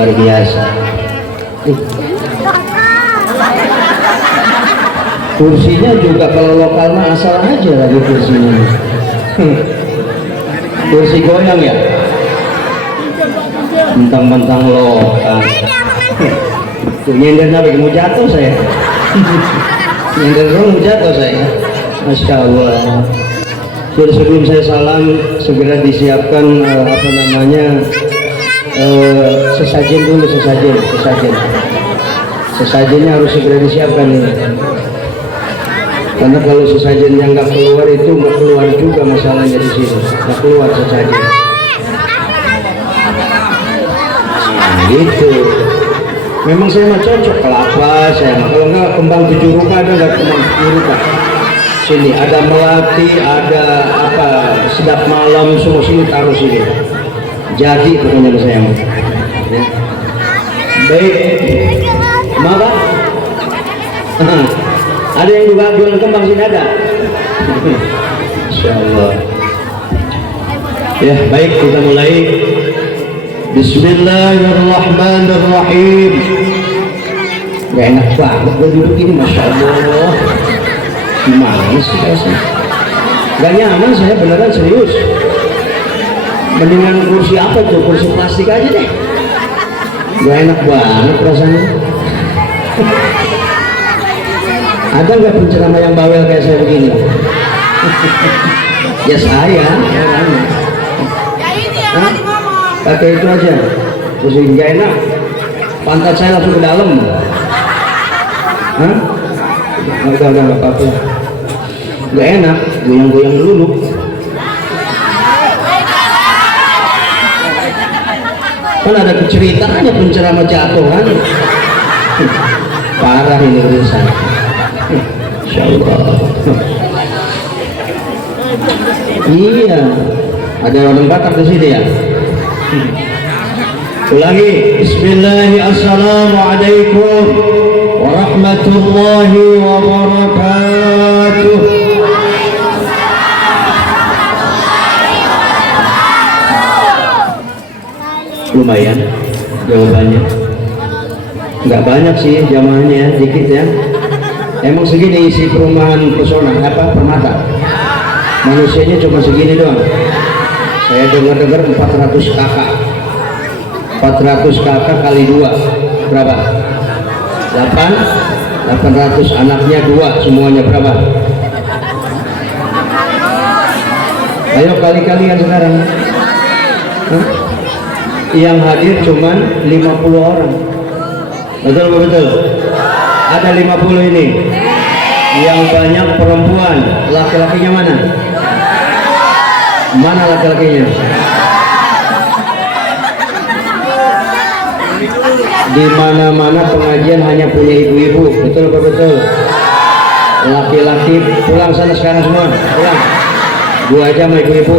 luar biasa. Kursinya juga kalau lokal mah asal aja lagi kursinya. Kursi goyang ya, mentang-mentang lokal. Tuh nyender sampai mau jatuh saya. Nyender mau jatuh saya. Masya Allah. Jadi sebelum saya salam segera disiapkan sesajen dulu, sesajennya harus segera disiapkan nih. Karena kalau sesajen yang nggak keluar itu nggak keluar juga masalahnya di sini, nggak keluar sesajen. Nah, gitu. Memang saya mah cocok kelapa saya mah. Kalau nggak kembang 7 rupa ada nggak kembang 7 rupa? Sini ada melati, ada apa sedap malam, semua sini taruh sini. Jadi pokoknya saya mah. Ya. Baik, maka ada yang juga jualan kembang sini ada. Insyaallah. Ya baik, kita mulai. Bismillahirrahmanirrahim. Gak enak banget gue duduk ini, masya Allah. Gimana sih saya? Gak nyaman saya, beneran serius. Mendingan kursi apa tuh? Kursi plastik aja deh. Gak enak banget rasanya. Ada nggak penceramah yang bawel kayak saya begini? Ya saya. Ya ini yang tadi ngomong. Pakai itu aja. Terus nggak enak. Pantat saya langsung ke dalam. Hah? Nggak apa-apa. Nggak enak. Goyang-goyang dulu. Kan ada ceritanya penceramah jatuhan. Parah ini urusan. Insyaallah. Iya, ada orang Batak di sini ya. Ulangi. Bismillahirrahmanirrahim. Assalamualaikum warahmatullahi wabarakatuh. Lumayan jawabannya. Nggak banyak sih jamaahnya, dikit ya. Emang segini isi perumahan Pesona apa Permata? Manusianya cuma segini doang. Saya dengar 400 kakak. 400 kakak kali 2 berapa? 800 anaknya 2 semuanya berapa? Ayo kali-kalian sekarang. Hah? Yang hadir cuman 50 orang. Betul betul. Ada 50 ini. Yang banyak perempuan. Laki-lakinya mana? Mana laki-lakinya? Di mana-mana pengajian hanya punya ibu-ibu. Betul betul. Laki-laki pulang sana sekarang semua. Pulang. 2 aja sama ibu-ibu.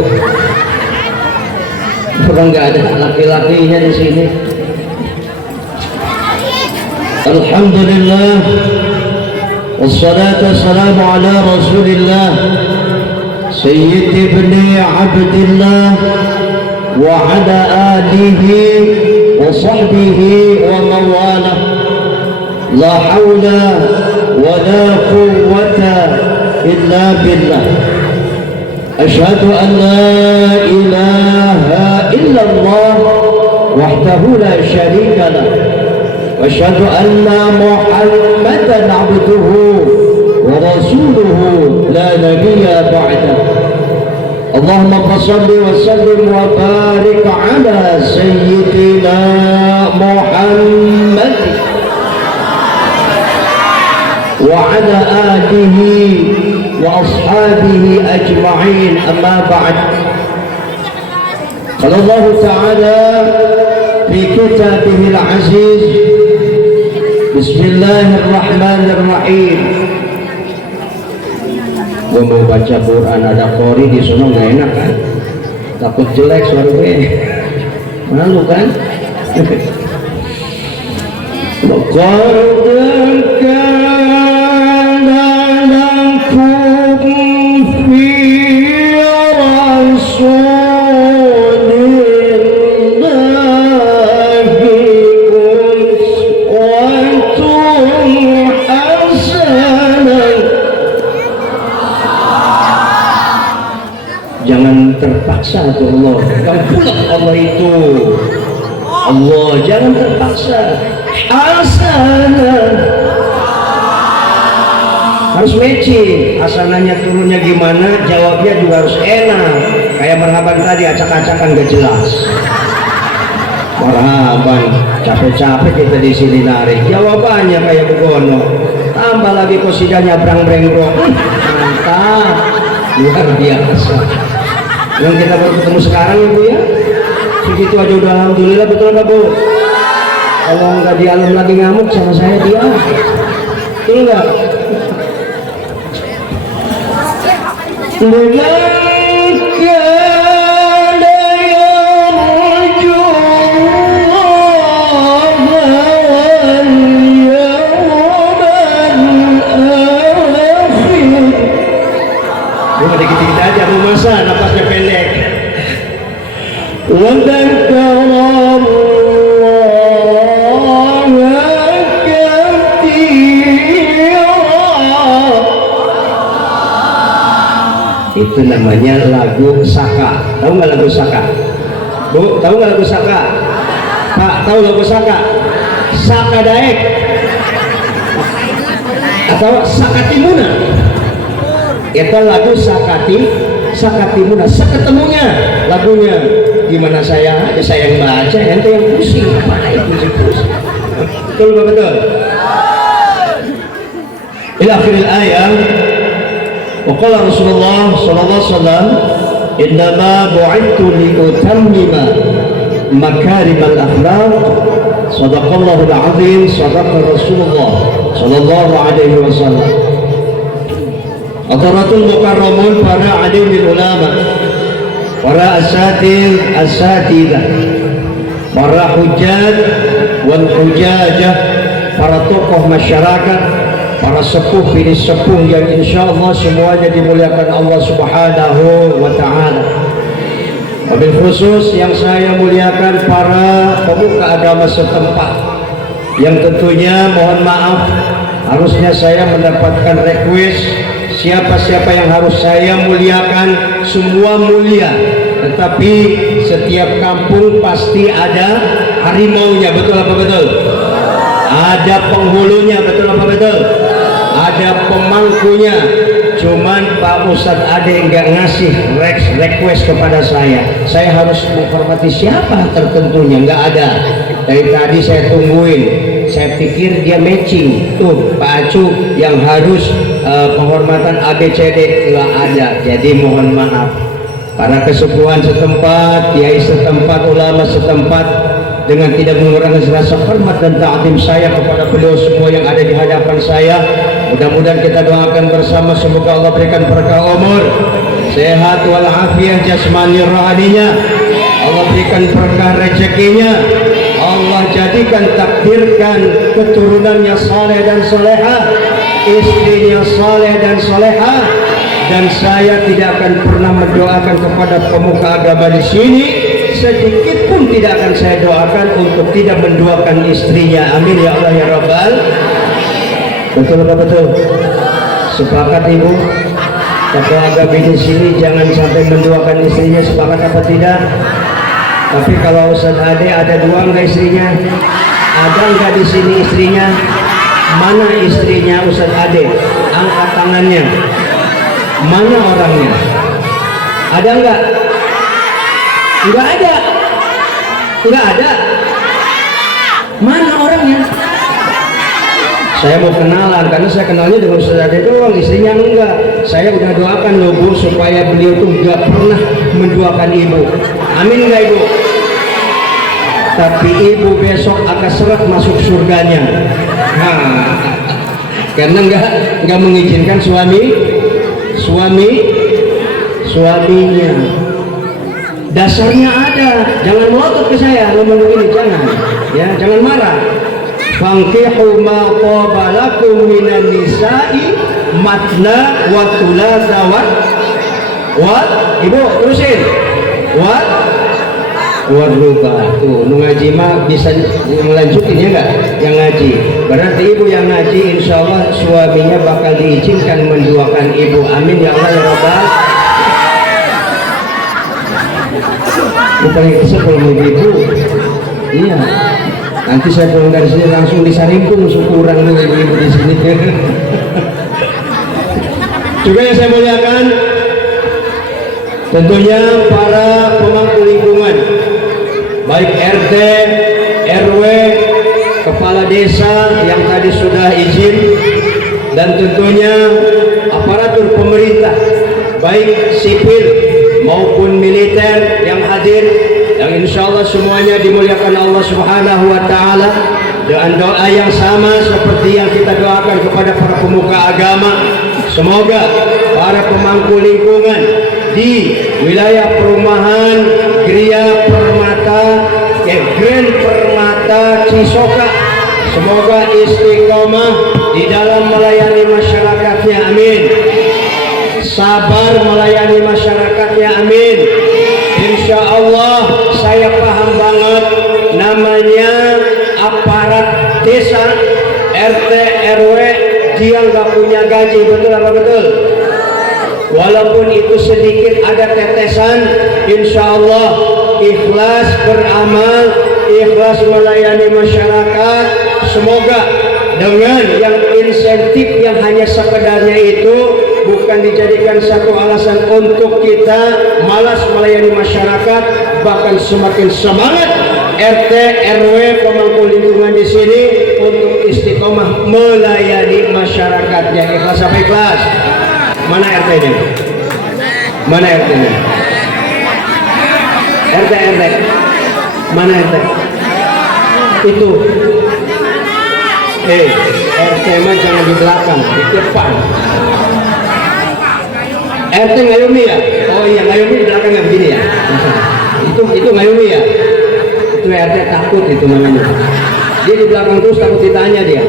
Orang nggak ada laki-lakinya di sini. Alhamdulillah. Wassalatu wassalamu ala Rasulillah Sayyid ibni Abdillah wa ala alihi wa sahbihi wa mawalah. La hawla wa la quwwata illa billah. Ashhadu an la ilaha illallah wahdahu la syarika lah. وأشهد أن محمدا عبده ورسوله لا نبي بعده. اللهم صل وسلم وبارك على سيدنا محمد وعلى آله وأصحابه أجمعين. أما بعد، قال الله تعالى في كتابه العزيز: Bismillahirrahmanirrahim. Gue mau baca Quran ada kori di sana nggak enak kan? Takut jelek suara gue. Malu kan? Allah itu Allah, jangan terpaksa. Asana harus matching, asananya turunnya gimana, jawabnya juga harus enak. Kayak marhaban tadi, acak-acakan gak jelas. Marhaban, capek-capek kita di sini narik, jawabannya kayak begono. Tambah lagi kosidanya brang-breng-brong, mantap, luar biasa. Yang kita baru ketemu sekarang ya Bu ya, segitu aja udah alhamdulillah. Betul nggak Bu? Kalau nggak di alam lagi ngamuk sama saya dia, betul nggak? Dikit-dikit aja Bu, masa napasnya pendek. Itu namanya lagu Saka. Tahu nggak lagu Saka? Bu, tahu nggak lagu Saka? Pak, tahu lagu Saka? Saka Daek atau Sakatimuna? Itu lagu Sakatimuna. Seketemunya lagunya. Gimana saya? Ya saya yang baca, ente yang pusing. Mana yang pusing? Betul betul. Ila akhiril ayat. Waqala Rasulullah sallallahu alaihi wasallam, "Innama bu'ithtu li utammima makarimal akhlaq." Shadaqallahul azim, shadaqa Rasulullah sallallahu alaihi wasallam. Hadaratul mukarramun, para alimul ulama, para asatidah, para hujjaj wal hujajah, para tokoh masyarakat, para sepuh bini sepuh yang insyaallah semuanya dimuliakan Allah Subhanahu wa ta'ala. Wabil khusus yang saya muliakan para pemuka agama setempat, yang tentunya mohon maaf harusnya saya mendapatkan request siapa-siapa yang harus saya muliakan. Semua mulia, tetapi setiap kampung pasti ada harimaunya, betul apa betul? Ada penghulunya, betul apa betul? Ada pemangkunya. Cuman Pak Ustadz Ade nggak ngasih request kepada saya harus menghormati siapa tertentunya, nggak ada. Dari tadi saya tungguin, saya pikir dia matching tuh Pak Acu yang harus penghormatan ABCD, nggak ada. Jadi mohon maaf para kesepuhan setempat, kiai setempat, ulama setempat, dengan tidak mengurangi rasa hormat dan ta'zim saya kepada beliau semua yang ada di hadapan saya. Mudah-mudahan kita doakan bersama, semoga Allah berikan berkah umur, sehat walafiat jasmani rohaninya, Allah berikan berkah rezekinya, Allah jadikan takdirkan keturunannya saleh dan soleha, istrinya saleh dan soleha. Dan saya tidak akan pernah mendoakan kepada pemuka agama di sini, sedikit pun tidak akan saya doakan untuk tidak mendoakan istrinya. Amin ya Allah ya Rabbal. Betul apa betul? Sepakat Ibu? Tokoh agama di sini jangan sampai mendoakan istrinya, sepakat apa tidak? Tapi kalau Ustaz Ade ada dua enggak istrinya? Ada enggak di sini istrinya? Mana istrinya Ustaz Ade? Angkat tangannya. Mana orangnya? Ada enggak? Enggak ada. Enggak ada. Mana orangnya? Saya mau kenalan, karena saya kenalnya dengan Ustaz Ade doang, istrinya enggak. Saya udah doakan loh Bu, supaya beliau tuh enggak pernah mendoakan Ibu. Amin enggak Ibu? Tapi Ibu besok akan seret masuk surganya. Nah, karena enggak mengizinkan suaminya. Dasarnya ada, jangan melotot ke saya ngomong begini, jangan. Ya, jangan marah. Fankihu ma qaba lakum minan nisa'i matna wa thulatha wa Ibu terusin wa ruba. Tuh ngaji mah bisa melanjutin ya enggak? Yang ngaji berarti Ibu yang ngaji, insyaallah suaminya bakal diizinkan mendoakan Ibu. Amin ya Allah ya Rabbal. bukan yang kesel kalau mau ibu. Iya, nanti saya pulang dari sini langsung disarimpung syukuran dulu ibu di sini. Juga yang saya muliakan, tentunya para pemangku lingkungan, baik RT, RW, kepala desa yang tadi sudah izin, dan tentunya aparatur pemerintah, baik sipil maupun militer yang hadir, yang insya Allah semuanya dimuliakan Allah Subhanahu wa Ta'ala dengan doa yang sama seperti yang kita doakan kepada para pemuka agama. Semoga para pemangku lingkungan di wilayah perumahan Gria Permata, Grand Permata Cisoka, semoga istiqomah di dalam melayani masyarakatnya, amin. Sabar melayani masyarakatnya, amin. Insya Allah saya paham banget namanya aparat desa, RT, RW, dia nggak punya gaji, betul apa betul? Walaupun itu sedikit ada tetesan, insya Allah ikhlas beramal, ikhlas melayani masyarakat. Semoga dengan yang insentif yang hanya sekedarnya itu bukan dijadikan satu alasan untuk kita malas melayani masyarakat, bahkan semakin semangat RT, RW, pemangku lingkungan di sini untuk istiqomah melayani masyarakatnya. Ikhlas apa ikhlas? Mana RT-nya? Mana RT-nya? RT, RT. Mana RT? Itu. RT mah jangan di belakang, di depan. RT ngayomi ya? Oh iya, ngayomi di belakangnya begini ya? Itu ngayomi ya? Itu RT takut itu namanya. Dia di belakang terus takut ditanya dia.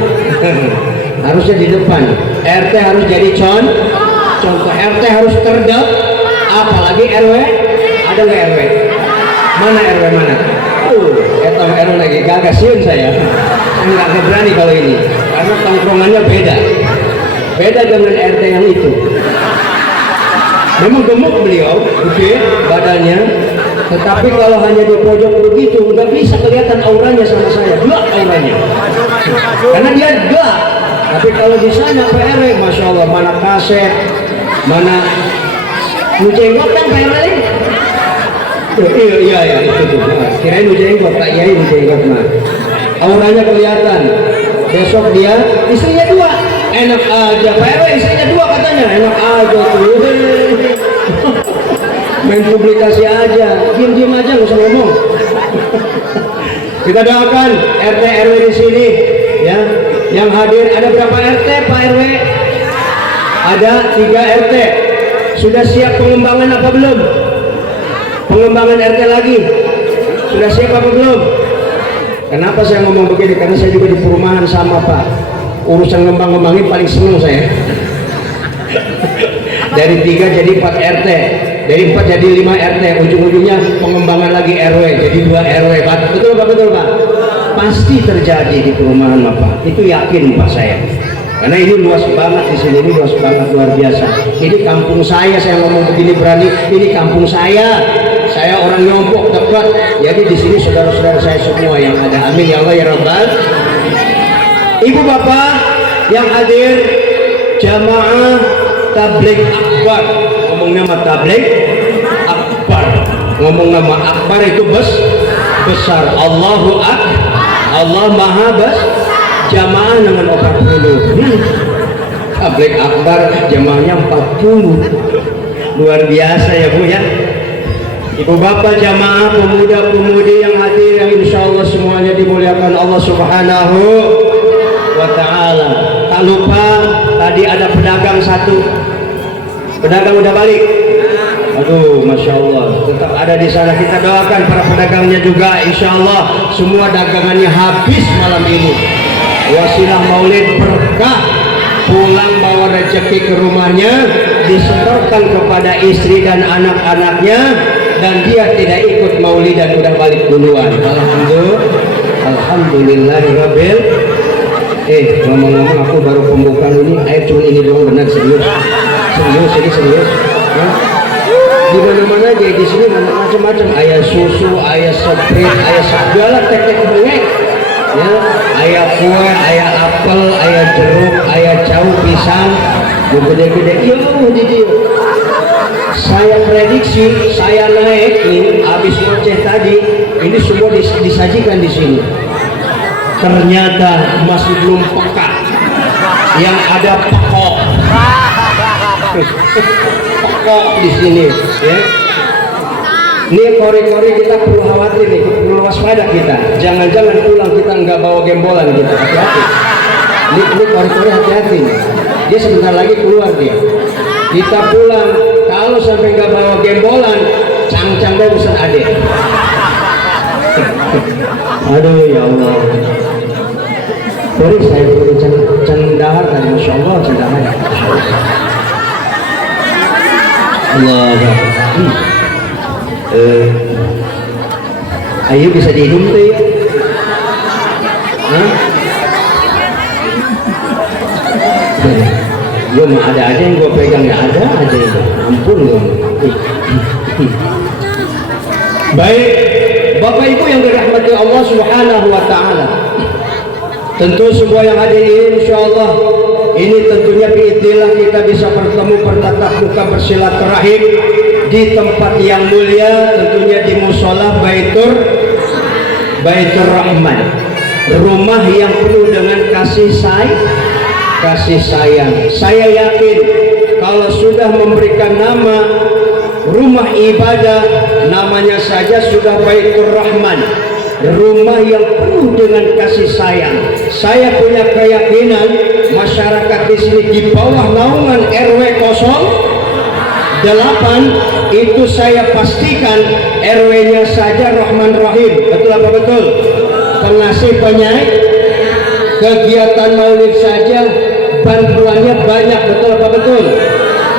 Harusnya di depan. RT harus jadi contoh. RT harus terdepan, apalagi RW. Ada nggak RW? Mana RW mana? Eta RW lagi gagah siun saya. Saya nggak berani kalau ini, karena tongkrongannya beda dengan RT yang itu. Memang gemuk beliau, oke, badannya, tetapi kalau hanya di pojok begitu nggak bisa kelihatan auranya sama saya, gelap auranya, karena dia gelap. Tapi kalau di sana PR, masya Allah, mana kaset, mana jenggot kan PR ini. Iya itu tuh. Kirain jenggot, tak iya jenggot mah. Auranya kelihatan. Besok dia istrinya 2, enak aja. PR istrinya 2 katanya, enak aja tuh. Main publikasi aja, diam aja nggak usah ngomong. Kita doakan RT RW di sini, ya. Yang hadir ada berapa RT Pak RW? Ada 3 RT. Sudah siap pengembangan apa belum? Pengembangan RT lagi. Sudah siap apa belum? Kenapa saya ngomong begini? Karena saya juga di perumahan sama Pak. Urusan ngembang-ngembangin paling seneng saya. Dari 3 jadi 4 RT, dari 4 jadi 5 RT, ujung-ujungnya pengembangan lagi RW, jadi 2 RW. Pak, betul Pak, betul Pak. Pasti terjadi di perumahan Pak. Itu yakin Pak saya. Karena ini luas banget di sini, ini luas banget, luar biasa. Ini kampung saya ngomong begini berani. Ini kampung saya. Saya orang Nyompok dekat. Jadi di sini saudara-saudara saya semua yang ada. Amin ya Allah ya Rabbal. Ibu bapak yang hadir, jamaah tabligh akbar. Ngomong nama tabligh akbar. Ngomong nama akbar itu besar. Allahu akbar. Allah maha jamaah dengan 40. Tabligh akbar jamaahnya 40. Luar biasa ya Bu ya. Ibu bapak jamaah pemuda-pemudi yang hadir, yang insya Allah semuanya dimuliakan Allah Subhanahu wa Ta'ala. Tak lupa tadi ada pedagang satu. Pedagang udah balik. Aduh, masya Allah, tetap ada di sana. Kita doakan para pedagangnya juga, insya Allah semua dagangannya habis malam ini. Wasilah maulid berkah, pulang bawa rezeki ke rumahnya, disetorkan kepada istri dan anak-anaknya, dan dia tidak ikut maulid dan udah balik duluan. Alhamdulillahirabbil. Ngomong-ngomong aku baru pembukaan ini, cuma ini doang, benar serius. Serius. di mana-mana aja di sini macam-macam, ayah susu, ayah seprit, ayah segala tek-tek bengek ya, ayah kue, ayah apel, ayah jeruk, ayah jauh pisang gede-gede. Yo jadi saya prediksi saya naik nih habis ngoceh tadi ini semua disajikan di sini, ternyata masih belum peka, yang ada pekok pekok di sini ya. Ini kori-kori kita perlu khawatir nih, perlu waspada kita, jangan-jangan pulang kita nggak bawa gembolan gitu, hati-hati. Ini kori-kori hati-hati, dia sebentar lagi keluar dia. Kita pulang kalau sampai nggak bawa gembolan, cang-cang deh Ustaz Ade. Aduh ya Allah. Sorry saya perlu cendahar tadi, masya Allah cendahar. Allah. Ayo bisa dihidup tuh ya. Gue mah ada aja yang gue pegang, ya ada aja itu. Ampun gue. Baik, Bapak Ibu yang dirahmati Allah Subhanahu wa Ta'ala, tentu semua yang hadir ini insya Allah ini tentunya biidznillah kita bisa bertemu bertatap muka bersilaturahim di tempat yang mulia, tentunya di musola Baitur Rahman, rumah yang penuh dengan kasih sayang. Saya yakin kalau sudah memberikan nama rumah ibadah, namanya saja sudah Baitur Rahman, rumah yang penuh dengan kasih sayang. Saya punya keyakinan masyarakat di sini di bawah naungan RW 08 itu saya pastikan RW-nya saja Rahman Rahim. Betul apa betul? Pengasih penyayang, kegiatan maulid saja bantuannya banyak. Betul apa betul?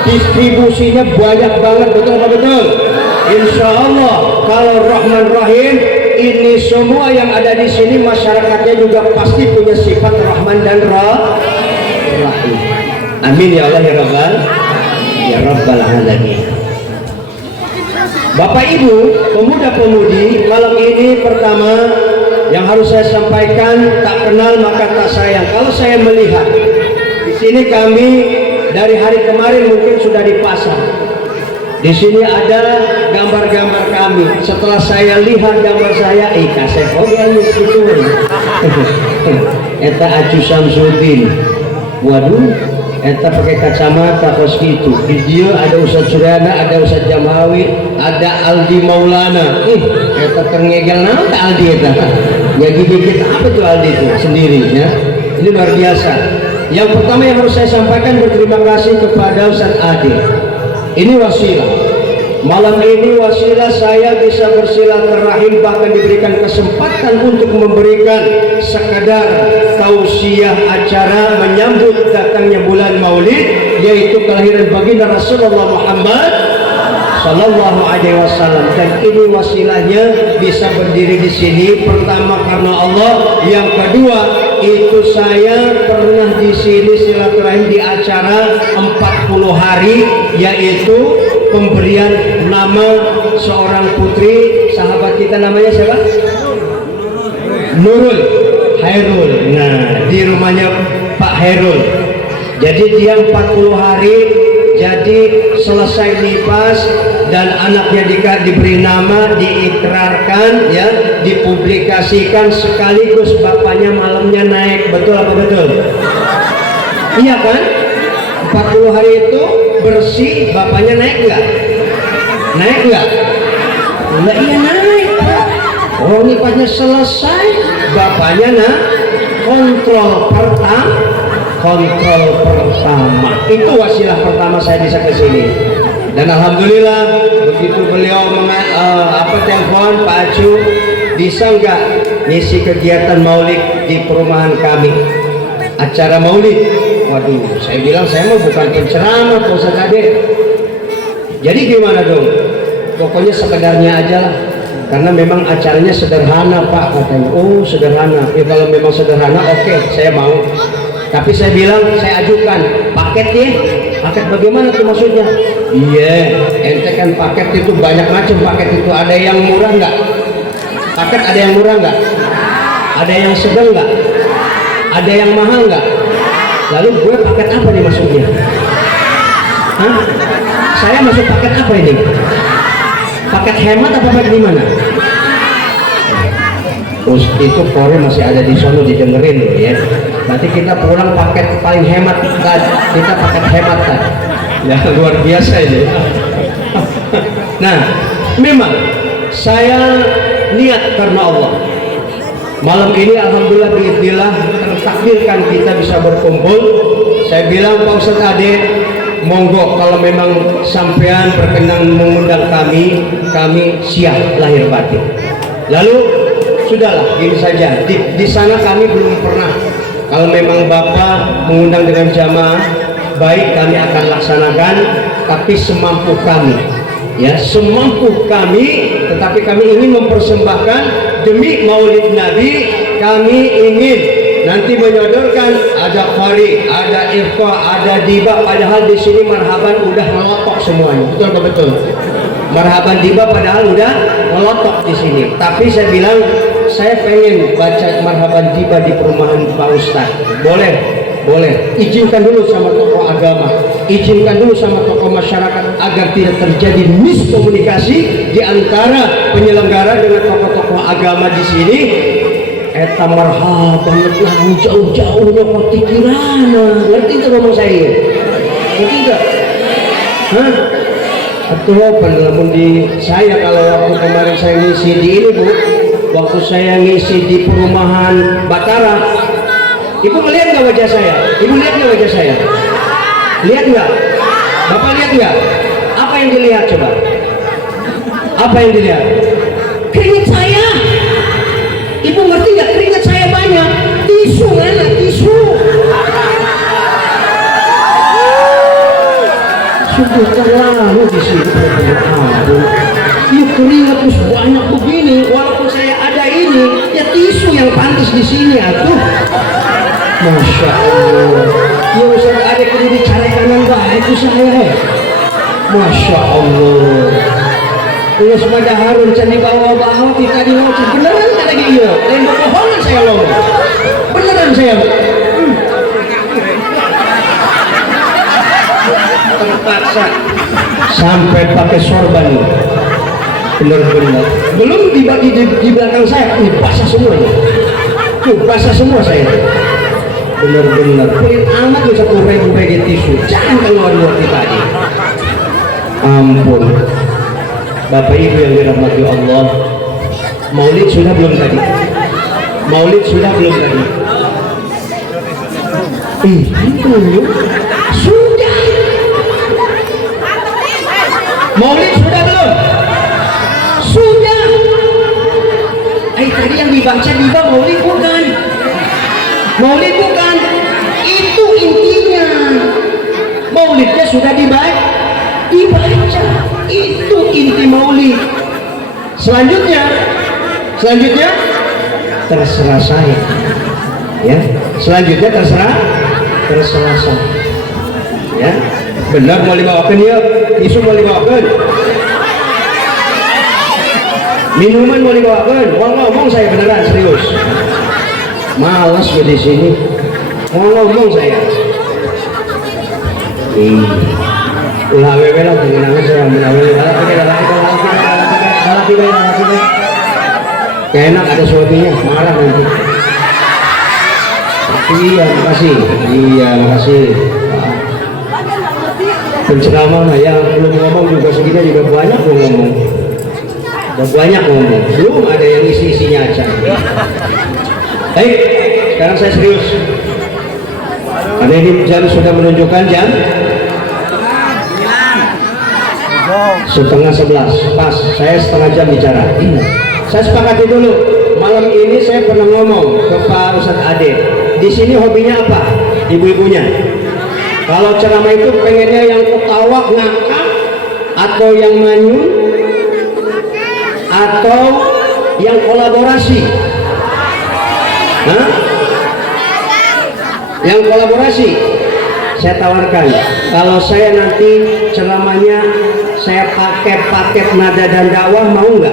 Distribusinya banyak banget. Betul apa betul? Insya Allah kalau Rahman Rahim, ini semua yang ada di sini masyarakatnya juga pasti punya sifat Rahman dan Rahim. Amin ya Allah ya Rabbal Alamin. Bapak Ibu, pemuda-pemudi, malam ini pertama yang harus saya sampaikan, tak kenal maka tak sayang. Kalau saya melihat di sini kami dari hari kemarin mungkin sudah dipasang. Di sini ada gambar-gambar kami. Setelah saya lihat gambar saya, kasih gitu. Eta Acu Samsudin. Waduh, eta pakai kacamata kos gitu. Di dia ada Ustaz Suryana, ada Ustaz Jamawi, ada Aldi Maulana. Eta terngegel naon tak Aldi eta. Ya gigit apa tuh Aldi itu sendiri ya. Ini luar biasa. Yang pertama yang harus saya sampaikan, berterima kasih kepada Ustaz Ade. Ini wasilah. Malam ini wasilah saya bisa bersilaturahim, bahkan diberikan kesempatan untuk memberikan sekadar tausiah acara menyambut datangnya bulan Maulid, yaitu kelahiran baginda Rasulullah Muhammad Sallallahu Alaihi Wasallam. Dan ini wasilahnya bisa berdiri di sini, pertama karena Allah, yang kedua itu saya pernah di sini silaturahim di acara 40 hari, yaitu pemberian nama seorang putri sahabat kita, namanya siapa? Nurul Hairul. Nah, di rumahnya Pak Hairul. Jadi dia 40 hari, jadi selesai nifas dan anaknya diberi nama, diikrarkan ya, dipublikasikan, sekaligus bapaknya malamnya naik. Betul apa betul? Iya kan? 40 hari itu bersih, bapaknya naik nggak? Naik nggak? Nah, iya naik. Oh, nifasnya selesai, bapaknya kontrol pertama. Itu wasilah pertama saya bisa ke sini. Dan alhamdulillah begitu beliau telepon, Pak Acu bisa nggak ngisi kegiatan maulid di perumahan kami, acara maulid. Waduh, saya bilang saya mau bukan penceramah Pak Ustaz Ade. Jadi gimana dong? Pokoknya sekedarnya aja lah. Karena memang acaranya sederhana Pak, katanya. Oh sederhana, ya kalau memang sederhana oke, saya mau. Tapi saya bilang, saya ajukan paket ya, Paket bagaimana tuh maksudnya? Iya, ente kan paket itu banyak macam paket itu. Ada yang murah nggak? Paket ada yang murah nggak? Ada yang sedang nggak? Ada yang mahal nggak? Lalu gue paket apa nih maksudnya? Hah? Saya masuk paket apa ini? Paket hemat apa paket gimana? Terus itu Kore masih ada di sono didengerin loh ya. Nanti kita pulang paket paling hemat kan? Kita paket hemat kan? Ya luar biasa ini. Nah, memang saya niat karena Allah. Malam ini alhamdulillah biiznillah tertakdirkan kita bisa berkumpul. Saya bilang Pak Ustadz Ade, monggo kalau memang sampean berkenan mengundang kami siap lahir batin. Lalu sudahlah, gini saja. Di sana kami belum pernah. Kalau memang Bapak mengundang dengan jamaah, baik kami akan laksanakan, tapi semampu kami. Ya, semampu kami, tetapi kami ingin mempersembahkan demi Maulid Nabi. Kami ingin nanti menyodorkan ada qari, ada ifqa, ada diba. Padahal di sini marhaban udah melotok semuanya. Betul betul. Marhaban diba padahal udah melotok di sini. Tapi saya bilang saya pengen baca marhaban diba di perumahan Pak Ustadz. Boleh. Izinkan dulu sama tokoh agama, izinkan dulu sama tokoh masyarakat agar tidak terjadi miskomunikasi di antara penyelenggara dengan tokoh-tokoh agama di sini. Eta marhaban jauh-jauhnya koti kirana. Ngerti itu ngomong saya? Ngerti enggak? Hah? Atau penelamun di saya kalau waktu kemarin saya ngisi di ini Bu, waktu saya ngisi di perumahan Batara, Ibu melihat nggak wajah saya? Ibu lihat nggak wajah saya? Lihat nggak? Bapak lihat nggak? Apa yang dilihat coba? Apa yang dilihat? Keringat saya. Ibu ngerti nggak? Keringat saya banyak. Tisu mana? Tisu. Sudah terlalu di sini. Iya keringat terus banyak begini. Walaupun saya ada ini, ya tisu yang pantas di sini atuh. Masya Allah. Ya Ustaz ada kudu dicarikan baik itu saya. Masya Allah. Ulas pada harun candi bawa-bawa kita di wajib beneran kata gitu. Lain bohongan saya ngomong. Beneran saya. Terpaksa sampai pakai sorban. Bener-bener. Belum di belakang saya ini basah semuanya. Tuh basah semua saya. Benar-benar pelit amat tuh 1.000 pakai tisu. Jangan keluar-luar kita aja. Ampun. Bapak Ibu yang dirahmati Allah, Maulid sudah belum tadi? Maulid sudah belum tadi? Sudah. Maulid sudah belum? Sudah. Tadi yang dibaca diba Maulid bukan? Maulid bukan, itu intinya. Maulidnya sudah dibaca, itu inti Maulid. Selanjutnya terserah saya. Ya, selanjutnya terserah saya. Ya, benar mau dibawakan ya, isu mau dibawakan. Minuman mau dibawakan, ngomong saya beneran serius. Malas gue di sini ngomong saya. Ulah wewe lah dengan saya ambil enak ada suaminya marah nanti. Iya makasih. Penceramah yang belum ngomong juga segini juga banyak ngomong. Belum ada yang isi-isinya aja. Baik, sekarang saya serius. Karena ini jam sudah menunjukkan jam 10:30. Pas, saya setengah jam bicara. Saya sepakati dulu. Malam ini saya pernah ngomong ke Pak Ustadz Ade. Di sini hobinya apa? Ibu-ibunya. Kalau ceramah itu pengennya yang ketawa ngakak, atau yang manyun, atau yang kolaborasi. Hah? Yang kolaborasi saya tawarkan, kalau saya nanti ceramahnya saya pakai paket nada dan dakwah, mau nggak?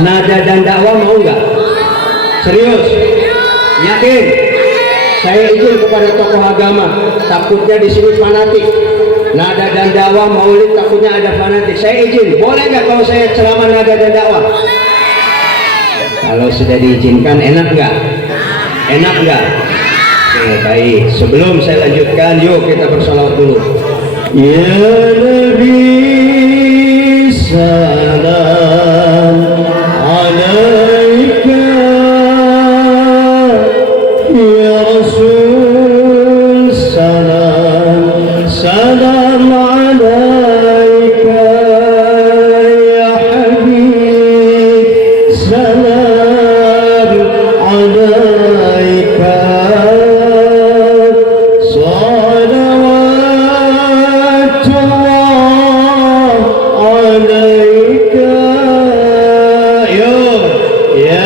Nada dan dakwah mau nggak? Serius? Yakin? Saya izin kepada tokoh agama, takutnya di sini fanatik. Nada dan dakwah maulid takutnya ada fanatik. Saya izin, boleh nggak kalau saya ceramah nada dan dakwah? Kalau sudah diizinkan, enak nggak? Enak nggak? Oke, baik. Sebelum saya lanjutkan, yuk kita bersalawat dulu. Ya Nabi salam alaika, ya Rasul salam salam alaika, ya Habib salam alaika, salawatullah alaika, ya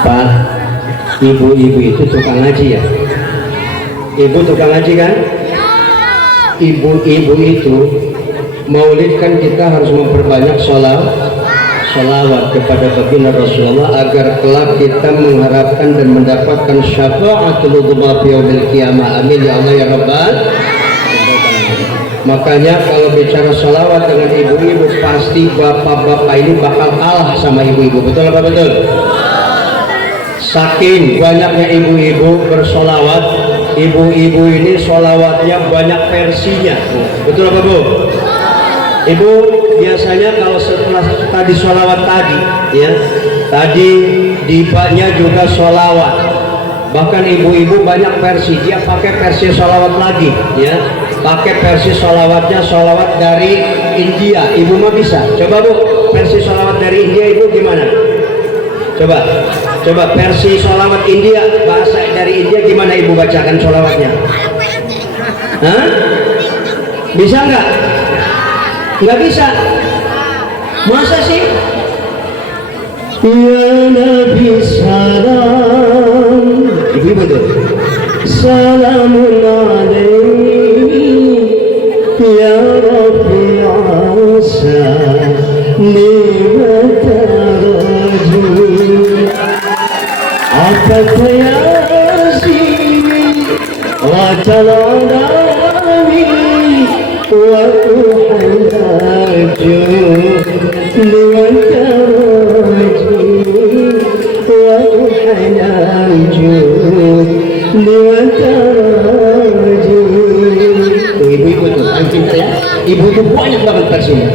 Pak, ibu-ibu itu tukang ngaji ya? Ibu tukang ngaji kan? Ibu-ibu itu maulid kan kita harus memperbanyak sholawat kepada baginda Rasulullah agar kelak kita mengharapkan dan mendapatkan syafaatul uzma fi yaumil qiyamah. Amin ya Allah ya Rabbal. Makanya kalau bicara sholawat dengan ibu-ibu, pasti bapak-bapak ini bakal kalah sama ibu-ibu. Betul apa betul? Saking banyaknya ibu-ibu bersolawat, ibu-ibu ini solawatnya banyak versinya. Betul apa Bu? Ibu biasanya kalau setelah tadi solawat tadi, ya, tadi dibanya juga solawat. Bahkan ibu-ibu banyak versi, dia pakai versi solawat lagi, ya, pakai versi solawatnya solawat dari India. Ibu mah bisa. Coba Bu, versi solawat dari India ibu gimana? Coba versi sholawat India, bahasa dari India gimana ibu bacakan sholawatnya? Hah? Bisa nggak? Nggak bisa. Masa sih? Ya Nabi salam, ibu tuh. Salamun alaihi ya Rabbi asa Fatayasini wa taladami wa uhalaju liwan taraji wa uhalaju liwan taraji. Ibu-ibu tuh, yang pintar ya. Ibu tuh banyak banget versinya.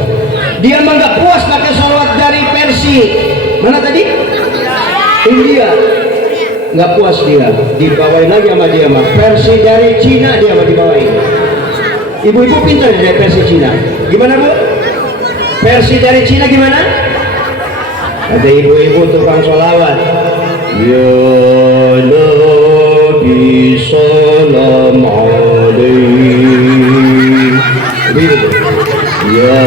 Dia mah nggak puas pakai sholawat dari versi mana tadi? India. Nggak puas dia, dibawain lagi sama dia mah versi dari Cina, dia mah dibawain. Ibu-ibu pintar dari versi Cina. Gimana Bu? Versi dari Cina gimana? Ada ibu-ibu tukang sholawat. Ya Nabi salam alaih. Ya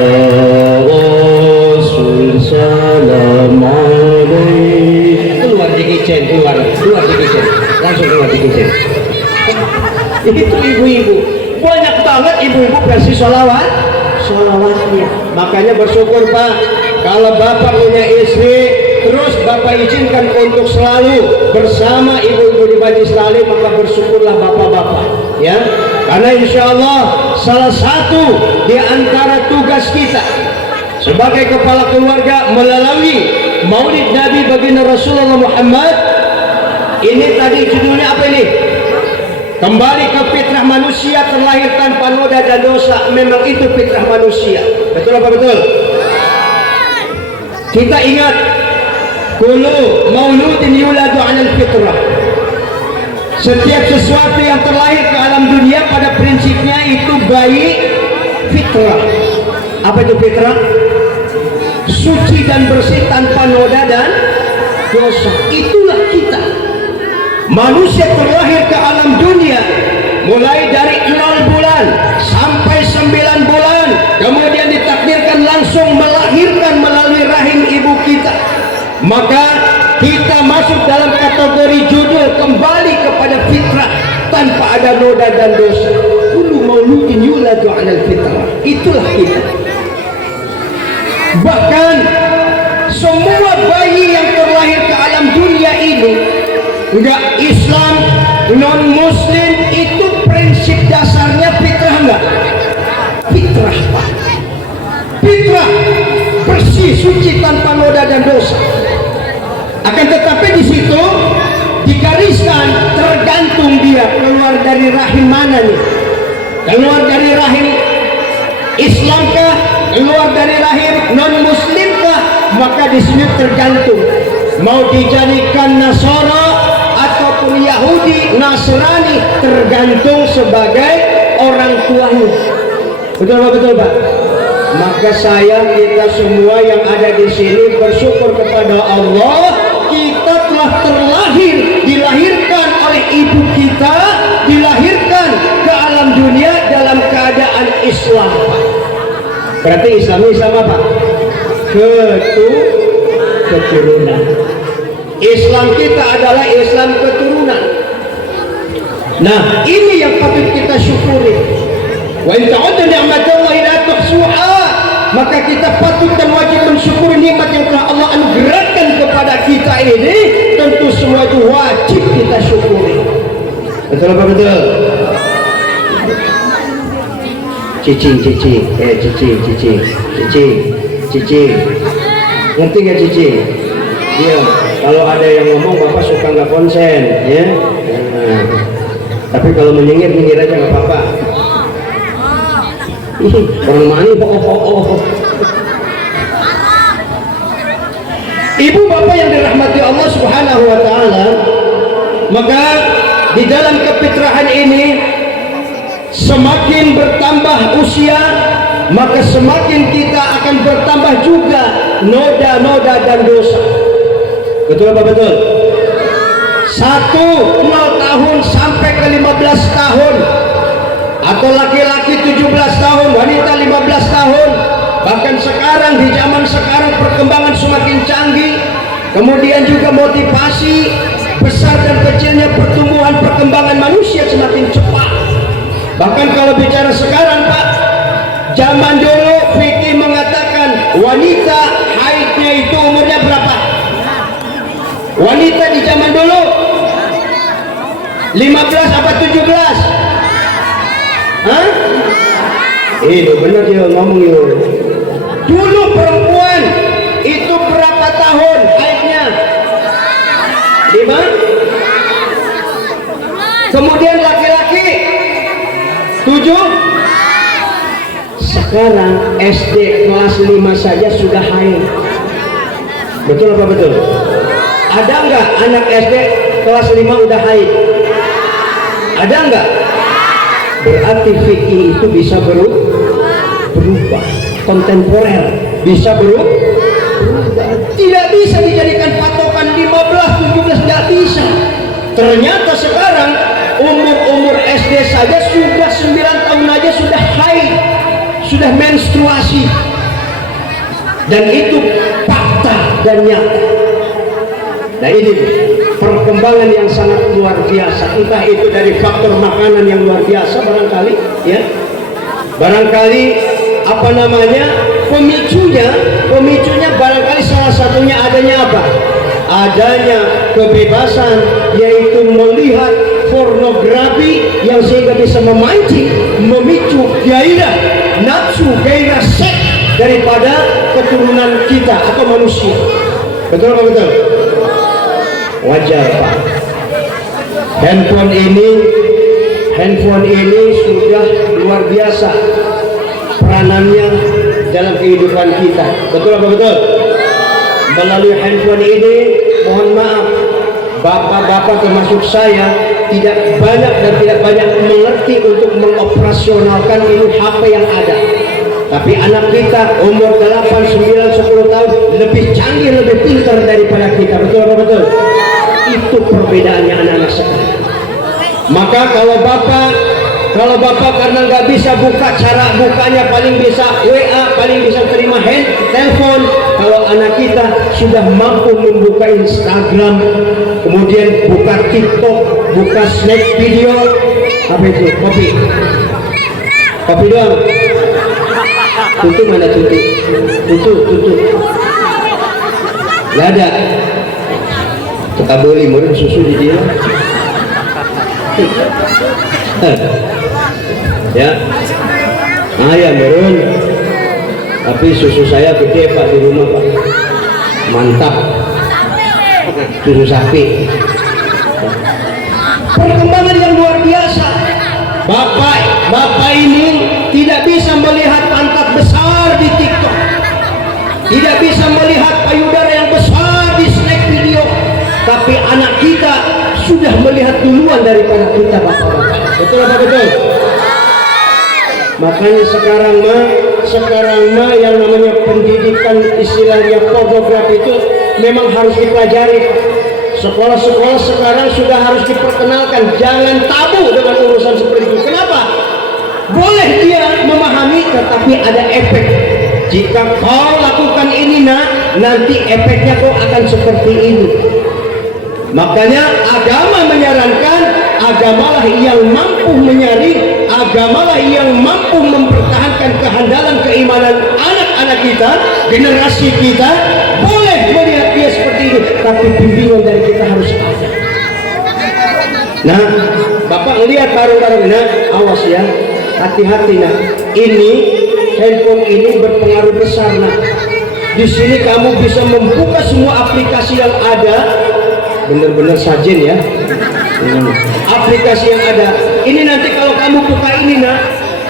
Rasul salam alaih. Keluar di kitchen, keluar di kitchen, langsung keluar di kitchen. Itu ibu-ibu, banyak banget ibu-ibu versi sholawatnya. Makanya bersyukur Pak, kalau Bapak punya istri, terus Bapak izinkan untuk selalu bersama ibu-ibu di Majlis Taklim, maka bersyukurlah bapak-bapak, ya. Karena insya Allah salah satu di antara tugas kita sebagai kepala keluarga melalui Maulid Nabi baginda Rasulullah Muhammad ini, tadi judulnya apa ini? Kembali ke fitrah manusia, terlahir tanpa noda dan dosa. Memang itu fitrah manusia. Betul apa betul? Kita ingat, kullu mauludin yuladu 'alal fitrah. Setiap sesuatu yang terlahir ke alam dunia pada prinsipnya itu baik, fitrah. Apa itu fitrah? Suci dan bersih tanpa noda dan dosa. Itulah kita. Manusia terlahir ke alam dunia mulai dari 0 bulan sampai 9 bulan, kemudian ditakdirkan langsung melahirkan melalui rahim ibu kita. Maka kita masuk dalam kategori judul kembali kepada fitrah tanpa ada noda dan dosa. Kullu mauludin yuladu 'alal fitrah. Itulah kita. Bahkan semua bayi yang terlahir ke alam dunia ini, enggak Islam, non Muslim, itu prinsip dasarnya fitrah enggak? Fitrah, Pak. Fitrah bersih, suci tanpa noda dan dosa. Akan tetapi di situ digariskan tergantung dia keluar dari rahim mana nih? Keluar dari rahim Islamkah? Keluar dari rahim non Muslimkah? Maka di sini tergantung mau dijadikan Nasara ataupun Yahudi, Nasrani, tergantung sebagai orang tuanya. Betul Pak? Betul Pak? Maka saya, kita semua yang ada di sini bersyukur kepada Allah, kita telah terlahir, dilahirkan oleh ibu kita, dilahirkan ke alam dunia dalam keadaan Islam. Berarti Islam apa? Keturunan. Islam kita adalah Islam keturunan. Nah, ini yang patut kita syukuri. Wa in ta'uddu ni'matallahi la tuhsuha. Maka kita patut dan wajib mensyukuri nikmat yang telah Allah anugerahkan kepada kita ini. Tentu semua itu wajib kita syukuri. Betul apa betul? Cici. Ngerti gak Cici? Iya. Kalau ada yang ngomong Bapak suka nggak konsen, ya. Nah, tapi kalau menyengir aja nggak apa-apa. Orang mani Ibu bapak yang dirahmati Allah Subhanahu wa taala, maka di dalam kefitrahan ini semakin bertambah usia, maka semakin kita akan bertambah juga noda dan dosa. Betul apa betul? 0 tahun sampai ke 15 tahun, atau laki-laki 17 tahun, wanita 15 tahun. Bahkan sekarang, di zaman sekarang perkembangan semakin canggih, kemudian juga motivasi besar dan kecilnya pertumbuhan perkembangan manusia semakin cepat. Bahkan kalau bicara sekarang Pak, zaman dulu fikih mengatakan wanita haidnya itu umurnya berapa? Wanita di zaman dulu 15 apa 17? Hah? Itu benar dia ngomong itu. Dulu perempuan itu berapa tahun haidnya? 5. Kemudian laki-laki 7. Sekarang SD kelas 5 saja sudah haid. Betul apa betul? Ada enggak anak SD kelas 5 udah haid? Ada enggak? Berarti fikih itu bisa berubah, kontemporer, bisa berubah. Tidak bisa dijadikan patokan 15, 17, tidak bisa. Ternyata sekarang umur SD saja sudah 9 tahun aja sudah haid, sudah menstruasi, dan itu fakta dan nyata. Nah ini perkembangan yang sangat luar biasa. Entah itu dari faktor makanan yang luar biasa barangkali, ya. Barangkali apa namanya pemicunya barangkali salah satunya adanya apa? Adanya kebebasan, yaitu melihat pornografi yang sehingga bisa memancing, memicu gairah nafsu, gairah seks daripada keturunan kita atau manusia. Betul apa betul? Wajar Pak. Handphone ini sudah luar biasa peranannya dalam kehidupan kita. Betul apa betul? Melalui handphone ini, mohon maaf, bapak-bapak termasuk saya, tidak banyak dan tidak banyak mengerti untuk mengoperasionalkan ini HP yang ada. Tapi anak kita umur 8, 9, 10 tahun lebih canggih, lebih pintar daripada kita. Betul apa betul? Itu perbedaannya anak-anak sekarang. Maka kalau bapak karena nggak bisa buka, cara bukanya paling bisa WA, paling bisa terima telepon. Kalau anak kita sudah mampu membuka Instagram, kemudian buka TikTok, buka snack video, apa itu? Kopi doang. Tutu mana tutu? Tutu. Gak ada. Kita beli murah susu di dia. Ya, ayam merun, tapi susu saya gede Pak di rumah Pak, mantap, susu sapi. Perkembangan yang luar biasa. Bapak ini tidak bisa melihat pantat besar di TikTok, tidak bisa melihat payudara yang besar di snack video, tapi anak kita sudah melihat duluan daripada kita bapak-bapak. Betul apa betul? Makanya sekarang mah yang namanya pendidikan istilahnya pornografi itu memang harus dipelajari. Sekolah-sekolah sekarang sudah harus diperkenalkan, jangan tabu dengan urusan seperti itu. Kenapa? Boleh dia memahami, tetapi ada efek. Jika kau lakukan ini nanti efeknya kau akan seperti ini. Makanya agama menyarankan, agamalah yang mampu menyaring, agamalah yang mampu mempertahankan kehandalan keimanan anak-anak kita, generasi kita. Boleh melihat dia seperti ini, tapi bimbingan dari kita harus ada. Nah, bapak lihat bareng-bareng, awas ya, hati-hati ini handphone ini berpengaruh besar Di sini kamu bisa membuka semua aplikasi yang ada. Benar-benar sajen ya, aplikasi yang ada ini. Nanti kalau kamu buka ini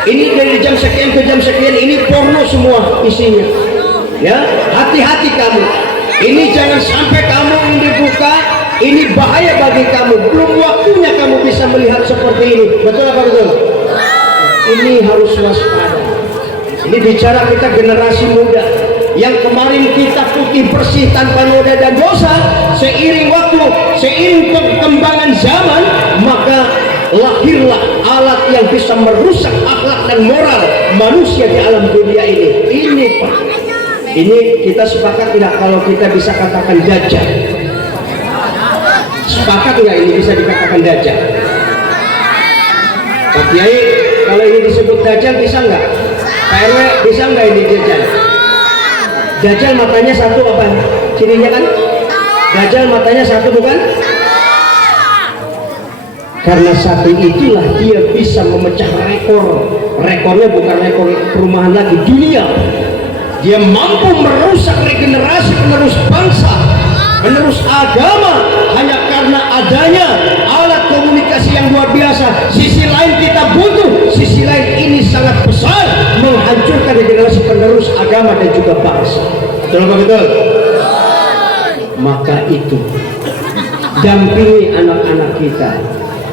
ini dari jam sekian ke jam sekian, ini porno semua isinya ya. Hati-hati kamu, ini jangan sampai kamu ini buka, ini bahaya bagi kamu. Belum waktunya kamu bisa melihat seperti ini. Betul apa betul? Ini harus waspada. Ini bicara kita generasi muda yang kemarin kita putih bersih tanpa noda dan dosa. Seiring waktu, seiring perkembangan zaman, maka lahirlah alat yang bisa merusak akhlak dan moral manusia di alam dunia ini. Ini Pak, ini kita sepakat tidak kalau kita bisa katakan dajjal? Sepakat nggak ini bisa dikatakan dajjal? Pak Kiai, kalau ini disebut dajjal bisa nggak? Pak RW bisa nggak ini dajjal? Dajjal matanya satu apa? Cirinya kan? Dajjal matanya satu bukan? Karena satu itulah dia bisa memecah rekor. Rekornya bukan rekor perumahan lagi, dunia. Dia mampu merusak regenerasi penerus bangsa, penerus agama, hanya karena adanya alat komunikasi yang luar biasa. Sisi lain kita butuh, sisi lain ini sangat besar, menghancurkan regenerasi penerus agama dan juga bangsa. Betul apa betul? Maka itu dampingi anak-anak kita.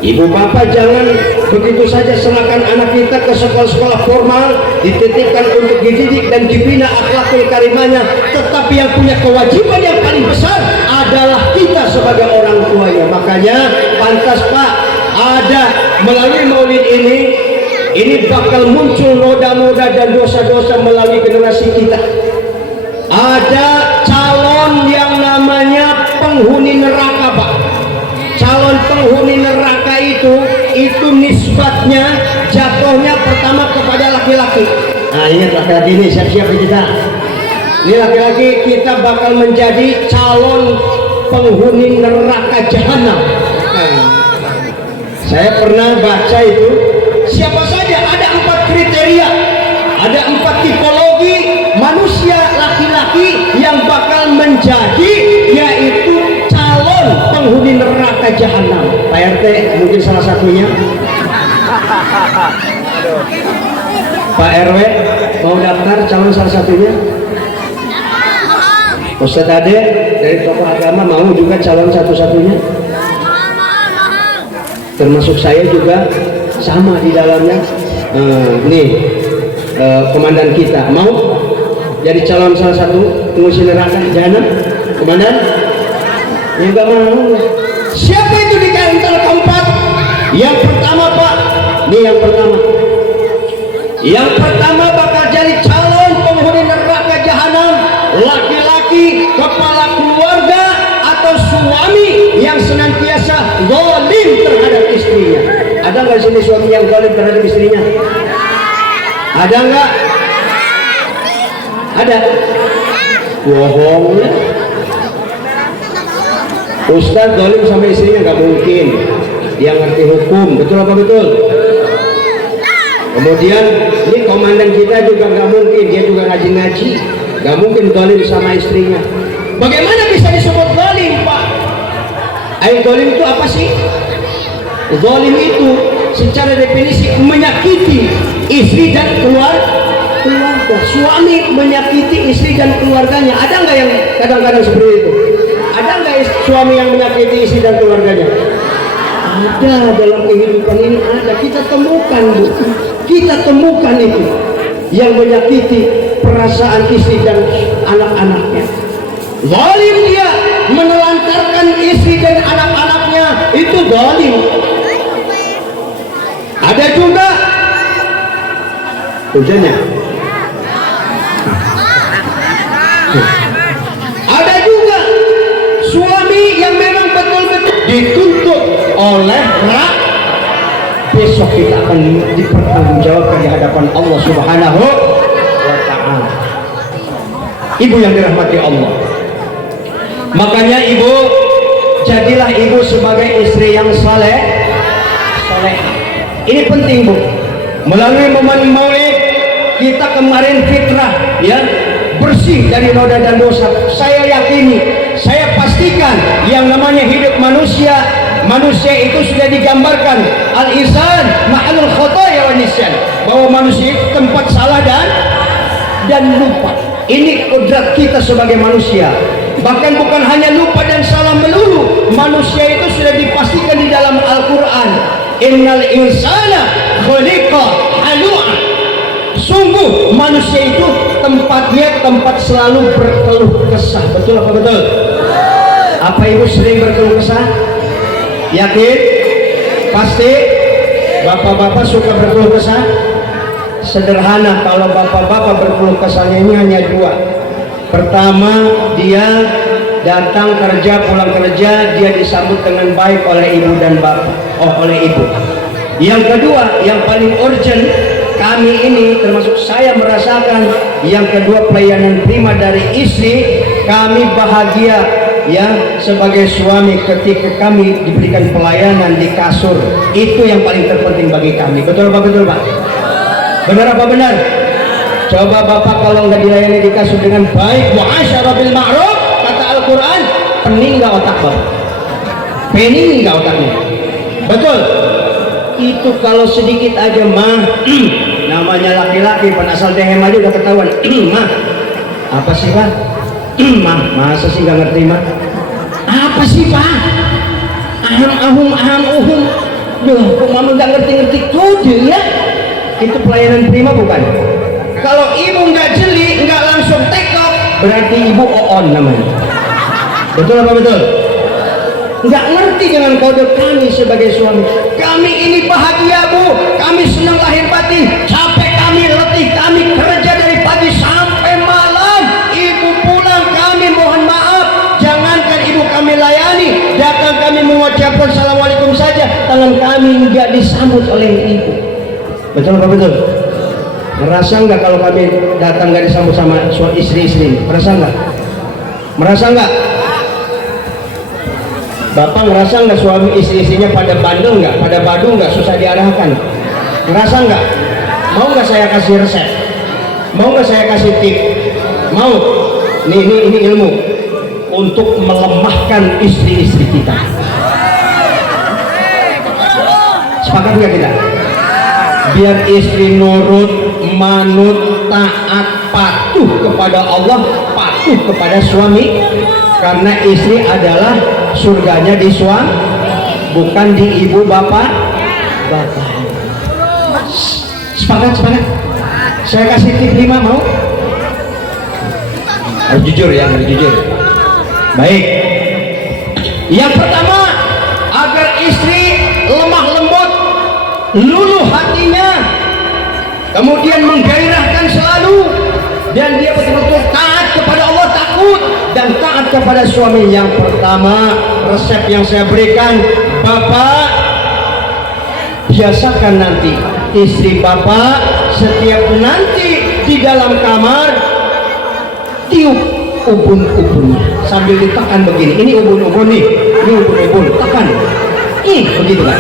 Ibu bapak jangan begitu saja serahkan anak kita ke sekolah-sekolah formal, dititipkan untuk dididik dan dibina akhlakul karimahnya, tetapi yang punya kewajiban yang paling besar adalah kita sebagai orang tuanya. Makanya pantas Pak, ada melalui maulid ini bakal muncul noda-noda dan dosa-dosa melalui generasi kita. Ada calon yang namanya penghuni neraka Pak. Calon penghuni neraka itu nisbatnya jatuhnya pertama kepada laki-laki. Nah ingat laki-laki ini, siap-siap kita. Ini laki-laki kita bakal menjadi calon penghuni neraka jahanam. Saya pernah baca itu, siapa saja ada 4 kriteria, ada 4 tipologi manusia laki-laki yang bakal menjadi, yaitu calon penghuni neraka jahanam. Pak RT mungkin salah satunya. Pak RW mau daftar calon salah satunya? Ustadz Ade dari tokoh agama mau juga calon satu-satunya? termasuk saya juga sama di dalamnya. Komandan kita mau jadi calon salah satu pengungsi neraka jahanam, komandan? Ya nggak mau. Siapa itu di antara keempat? Yang pertama Pak, ini yang pertama. Yang pertama bakal jadi calon penghuni neraka jahanam, laki-laki, kepala keluarga atau suami yang senantiasa zalim terhadap istrinya. Ada nggak di sini suami yang zalim terhadap istrinya? Ada nggak? Ada. Bohong. Ustaz zalim sama istrinya nggak mungkin. Dia ngerti hukum, betul apa betul? Kemudian ini komandan kita juga nggak mungkin, dia juga ngaji-ngaji, nggak mungkin zalim sama istrinya. Bagaimana bisa disebut zalim, Pak? Zalim itu apa sih? Zalim itu secara definisi menyakiti istri dan keluarga. Suami menyakiti istri dan keluarganya. Ada nggak yang kadang-kadang seperti itu? Ada nggak suami yang menyakiti istri dan keluarganya? Ada, dalam kehidupan ini ada. Kita temukan, Bu. Kita temukan itu yang menyakiti perasaan istri dan anak-anaknya. Zalim dia menelantarkan istri dan anak-anaknya, itu zalim. Ada juga hujannya. Ada juga suami yang memang betul-betul dituntut oleh rakyat. Besok kita akan dipertanggungjawabkan di hadapan Allah Subhanahu wa Ta'ala. Ibu yang dirahmati Allah, makanya ibu, jadilah ibu sebagai istri yang saleh. Ini penting, Bu. Melalui momen Maulid kita kemarin fitrah, ya, bersih dari noda dan dosa. Saya yakini, saya pastikan yang namanya hidup manusia itu sudah digambarkan al-insan ma'alul khotoya wa nisyan, bahwa manusia itu tempat salah dan lupa. Ini kodrat kita sebagai manusia. Bahkan bukan hanya lupa dan salah melulu, manusia itu sudah dipastikan di dalam Al-Quran, innal insana khuliqa halu'a. Sungguh manusia itu tempatnya tempat selalu berkeluh kesah. Betul apa betul? Apa ibu sering berkeluh kesah? Yakin? Pasti? Bapak-bapak suka berkeluh kesah? Sederhana, kalau bapak-bapak berkeluh kesahnya ini hanya dua. Pertama, dia datang kerja, pulang kerja, dia disambut dengan baik oleh ibu dan bapak, oleh ibu. Yang kedua, yang paling urgent, kami ini termasuk saya merasakan, yang kedua pelayanan prima dari istri. Kami bahagia, ya, sebagai suami ketika kami diberikan pelayanan di kasur. Itu yang paling terpenting bagi kami. Betul apa betul, Pak? Benar apa benar? Coba bapak kalau nggak dilayani di kasur dengan baik, wa'asyara bil ma'ruf, kata Al-Quran, pening nggak otak, Pak? Pening nggak otaknya? Betul. Itu kalau sedikit aja mah, namanya laki-laki penasal dehem aja udah ketahuan. Mah, apa sih, Pak? Mah, masa sih nggak ngerti, mah? Apa sih, Pak? Aham uhum. Duh, kok mama nggak ngerti-ngerti kode ya? Itu pelayanan prima bukan? Kalau ibu nggak jeli, nggak langsung take off, berarti ibu on namanya. Betul apa betul? Nggak ngerti dengan kode kami sebagai suami. Kami ini bahagia, Bu. Kami senang lahir batin. Capek kami, letih kami kerja dari pagi sampai malam. Ibu pulang, kami mohon maaf. Jangankan ibu kami layani, datang kami mengucapkan assalamualaikum saja, tangan kami nggak disambut oleh ibu. Betul apa betul? Merasa nggak kalau kami datang nggak disambut sama istri-istri? Merasa nggak? Merasa nggak? Bapak ngerasa nggak suami istri-istrinya pada bandel nggak, pada badu nggak, susah diarahkan? Ngerasa nggak? Mau nggak saya kasih resep? Mau nggak saya kasih tip? Mau? Ini ilmu untuk melemahkan istri-istri kita. Sepakat nggak kita? Biar istri nurut, manut, taat, patuh kepada Allah, patuh kepada suami, karena istri adalah surganya di bukan di ibu bapak. Sepakat? Saya kasih tip 5, mau? Harus jujur ya, harus jujur. Baik. Yang pertama, agar istri lemah lembut, luluh hatinya, kemudian menggairahkan selalu, dan dia betul-betul taat kepada Allah, takut dan taat kepada suami. Yang pertama, resep yang saya berikan, bapak biasakan nanti istri bapak setiap nanti di dalam kamar tiup ubun-ubunnya sambil ditekan begini. Ini ubun-ubun nih, ini ubun-ubun, tekan. Begitu kan?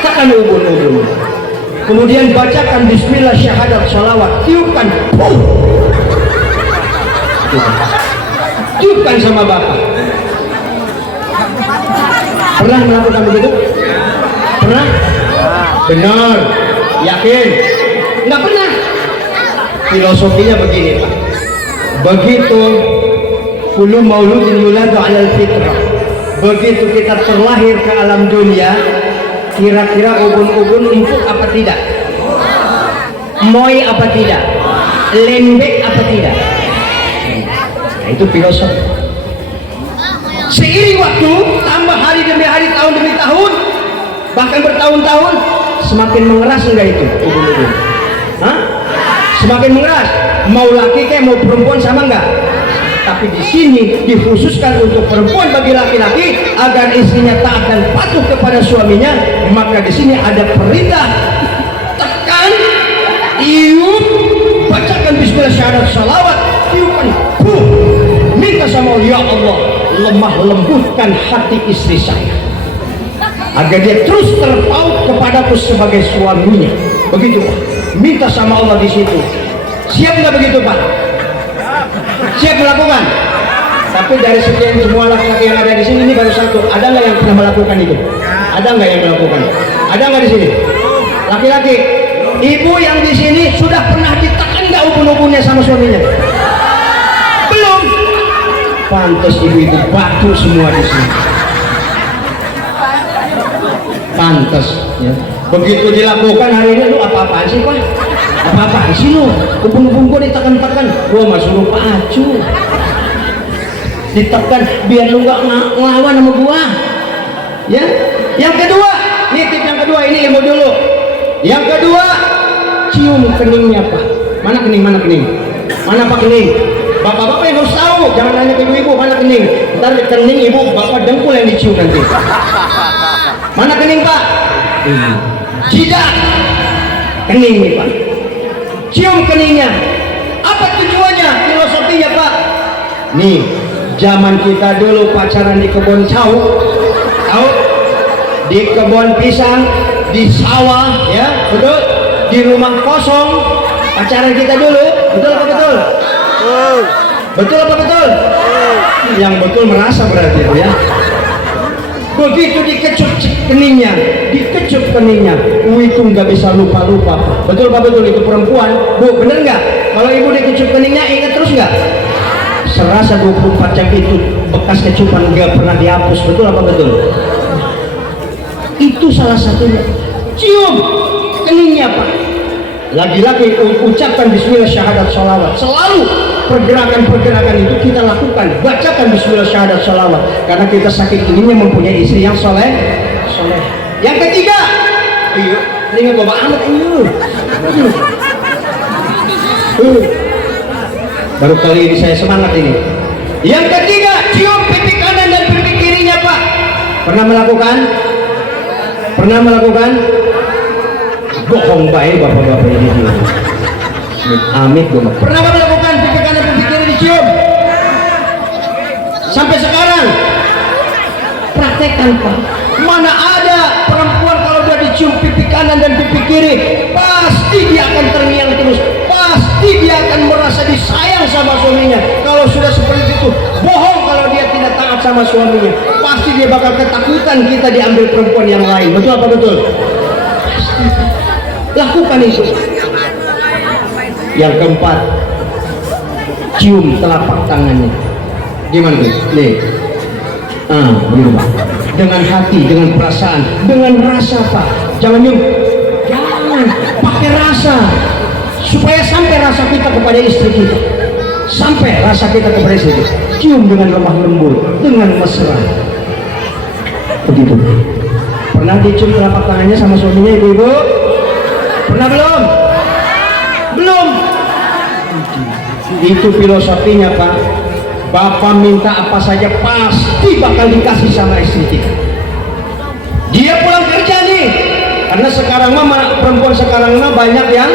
Tekan ubun-ubun. Kemudian bacakan bismillah syahadat sholawat, tiupkan, tiupkan sama bapak. Pernah melakukan begitu? Pernah? Benar? Yakin? Nggak pernah. Filosofinya begini Pak, begitu kullu mauludin yuladu alal fitrah, begitu kita terlahir ke alam dunia, kira-kira ubun-ubun empuk apa tidak, moy apa tidak, lembek apa tidak. Nah, itu filosofi. Seiring waktu, tambah hari demi hari, tahun demi tahun, bahkan bertahun-tahun, semakin mengeras enggak itu ubun-ubun? Hah? Semakin mengeras, mau laki kayak mau perempuan sama enggak? Tapi di sini dikhususkan untuk perempuan bagi laki-laki agar istrinya taat dan patuh kepada suaminya. Maka di sini ada perintah, tekan, tiup, bacakan bismillah syahadat salawat, tiupkan, minta sama Allah, ya Allah, lemah lembutkan hati istri saya agar dia terus terpaut kepadaku sebagai suaminya. Begitu Pak, minta sama Allah di situ. Siap nggak begitu Pak? Siap melakukan? Tapi dari sekian semua laki-laki yang ada di sini, ini baru satu. Ada nggak yang pernah melakukan itu? Ada nggak yang melakukan? Ada nggak di sini? Laki-laki, ibu yang di sini sudah pernah ditekan nggak ubun-ubunnya sama suaminya? Belum. Pantas ibu itu batu semua di sini. Pantas ya. Begitu dilakukan hari ini, lu apa-apaan sih Pak? Apa-apaan sih lu? Ubun-ubun gua ditekan-tekan, gua mah suruh pacu, ditekan biar lu gak ngelawan sama gua ya. Yang kedua, nitip yang kedua, ini ilmu dulu. Yang kedua, cium keningnya Pak. Mana kening? Mana Pak kening? Bapak-bapak yang harus tahu, jangan nanya ke ibu-ibu mana kening. Ntar kening ibu, bapak dengkul yang dicium nanti. Mana kening Pak? Jidat, kening nih Pak. Cium keningnya. Apa tujuannya? Filosofinya Pak. Nih, zaman kita dulu pacaran di kebun tahu, di kebun pisang, di sawah, ya betul. Di rumah kosong, pacaran kita dulu, betul apa betul? Betul apa betul? Yang betul merasa berarti ya. Begitu dikecup keningnya, itu nggak bisa lupa-lupa. Betul apa betul? Itu perempuan, Bu, bener nggak? Kalau ibu dikecup keningnya, ingat terus nggak? Serasa 24 jam itu bekas kecupan nggak pernah dihapus. Betul apa betul? Itu salah satunya. Cium keningnya Pak. Lagi-lagi ucapkan bismillah syahadat sholawat. Selalu pergerakan-pergerakan itu kita lakukan. Bacakan bismillah syahadat sholawat. Karena kita saking inginnya mempunyai istri yang soleh. Yang ketiga, ini gua banget ini. Baru kali ini saya semangat ini. Yang ketiga, cium pipi kanan dan pipi kirinya Pak. Pernah melakukan? Bohong baik bapak-bapak ini. Amit gue. Pernah melakukan pipi kanan pipi kiri dicium? Sampai sekarang praktekkan Pak. Mana ada perempuan kalau dia dicium pipi kanan dan pipi kiri, pasti dia akan terngiang terus, pasti dia akan merasa disayang sama suaminya. Kalau sudah seperti itu, bohong kalau dia tidak taat sama suaminya. Pasti dia bakal ketakutan kita diambil perempuan yang lain. Betul apa betul? Lakukan itu. Yang keempat, cium telapak tangannya. Gimana tuh? Nih, begitu Pak. dengan hati, dengan perasaan, dengan rasa Pak. Jangan jangan pakai rasa, supaya sampai rasa kita kepada istri kita, sampai rasa kita kepada istri kita. Cium dengan lemah lembut, dengan mesra. Begitu. Pernah dicium telapak tangannya sama suaminya ibu-ibu? Pernah belum? Belum. Itu filosofinya Pak. Bapak minta apa saja pasti bakal dikasih sama istri kita. Dia pulang kerja nih, karena sekarang mah perempuan sekarang mah banyak yang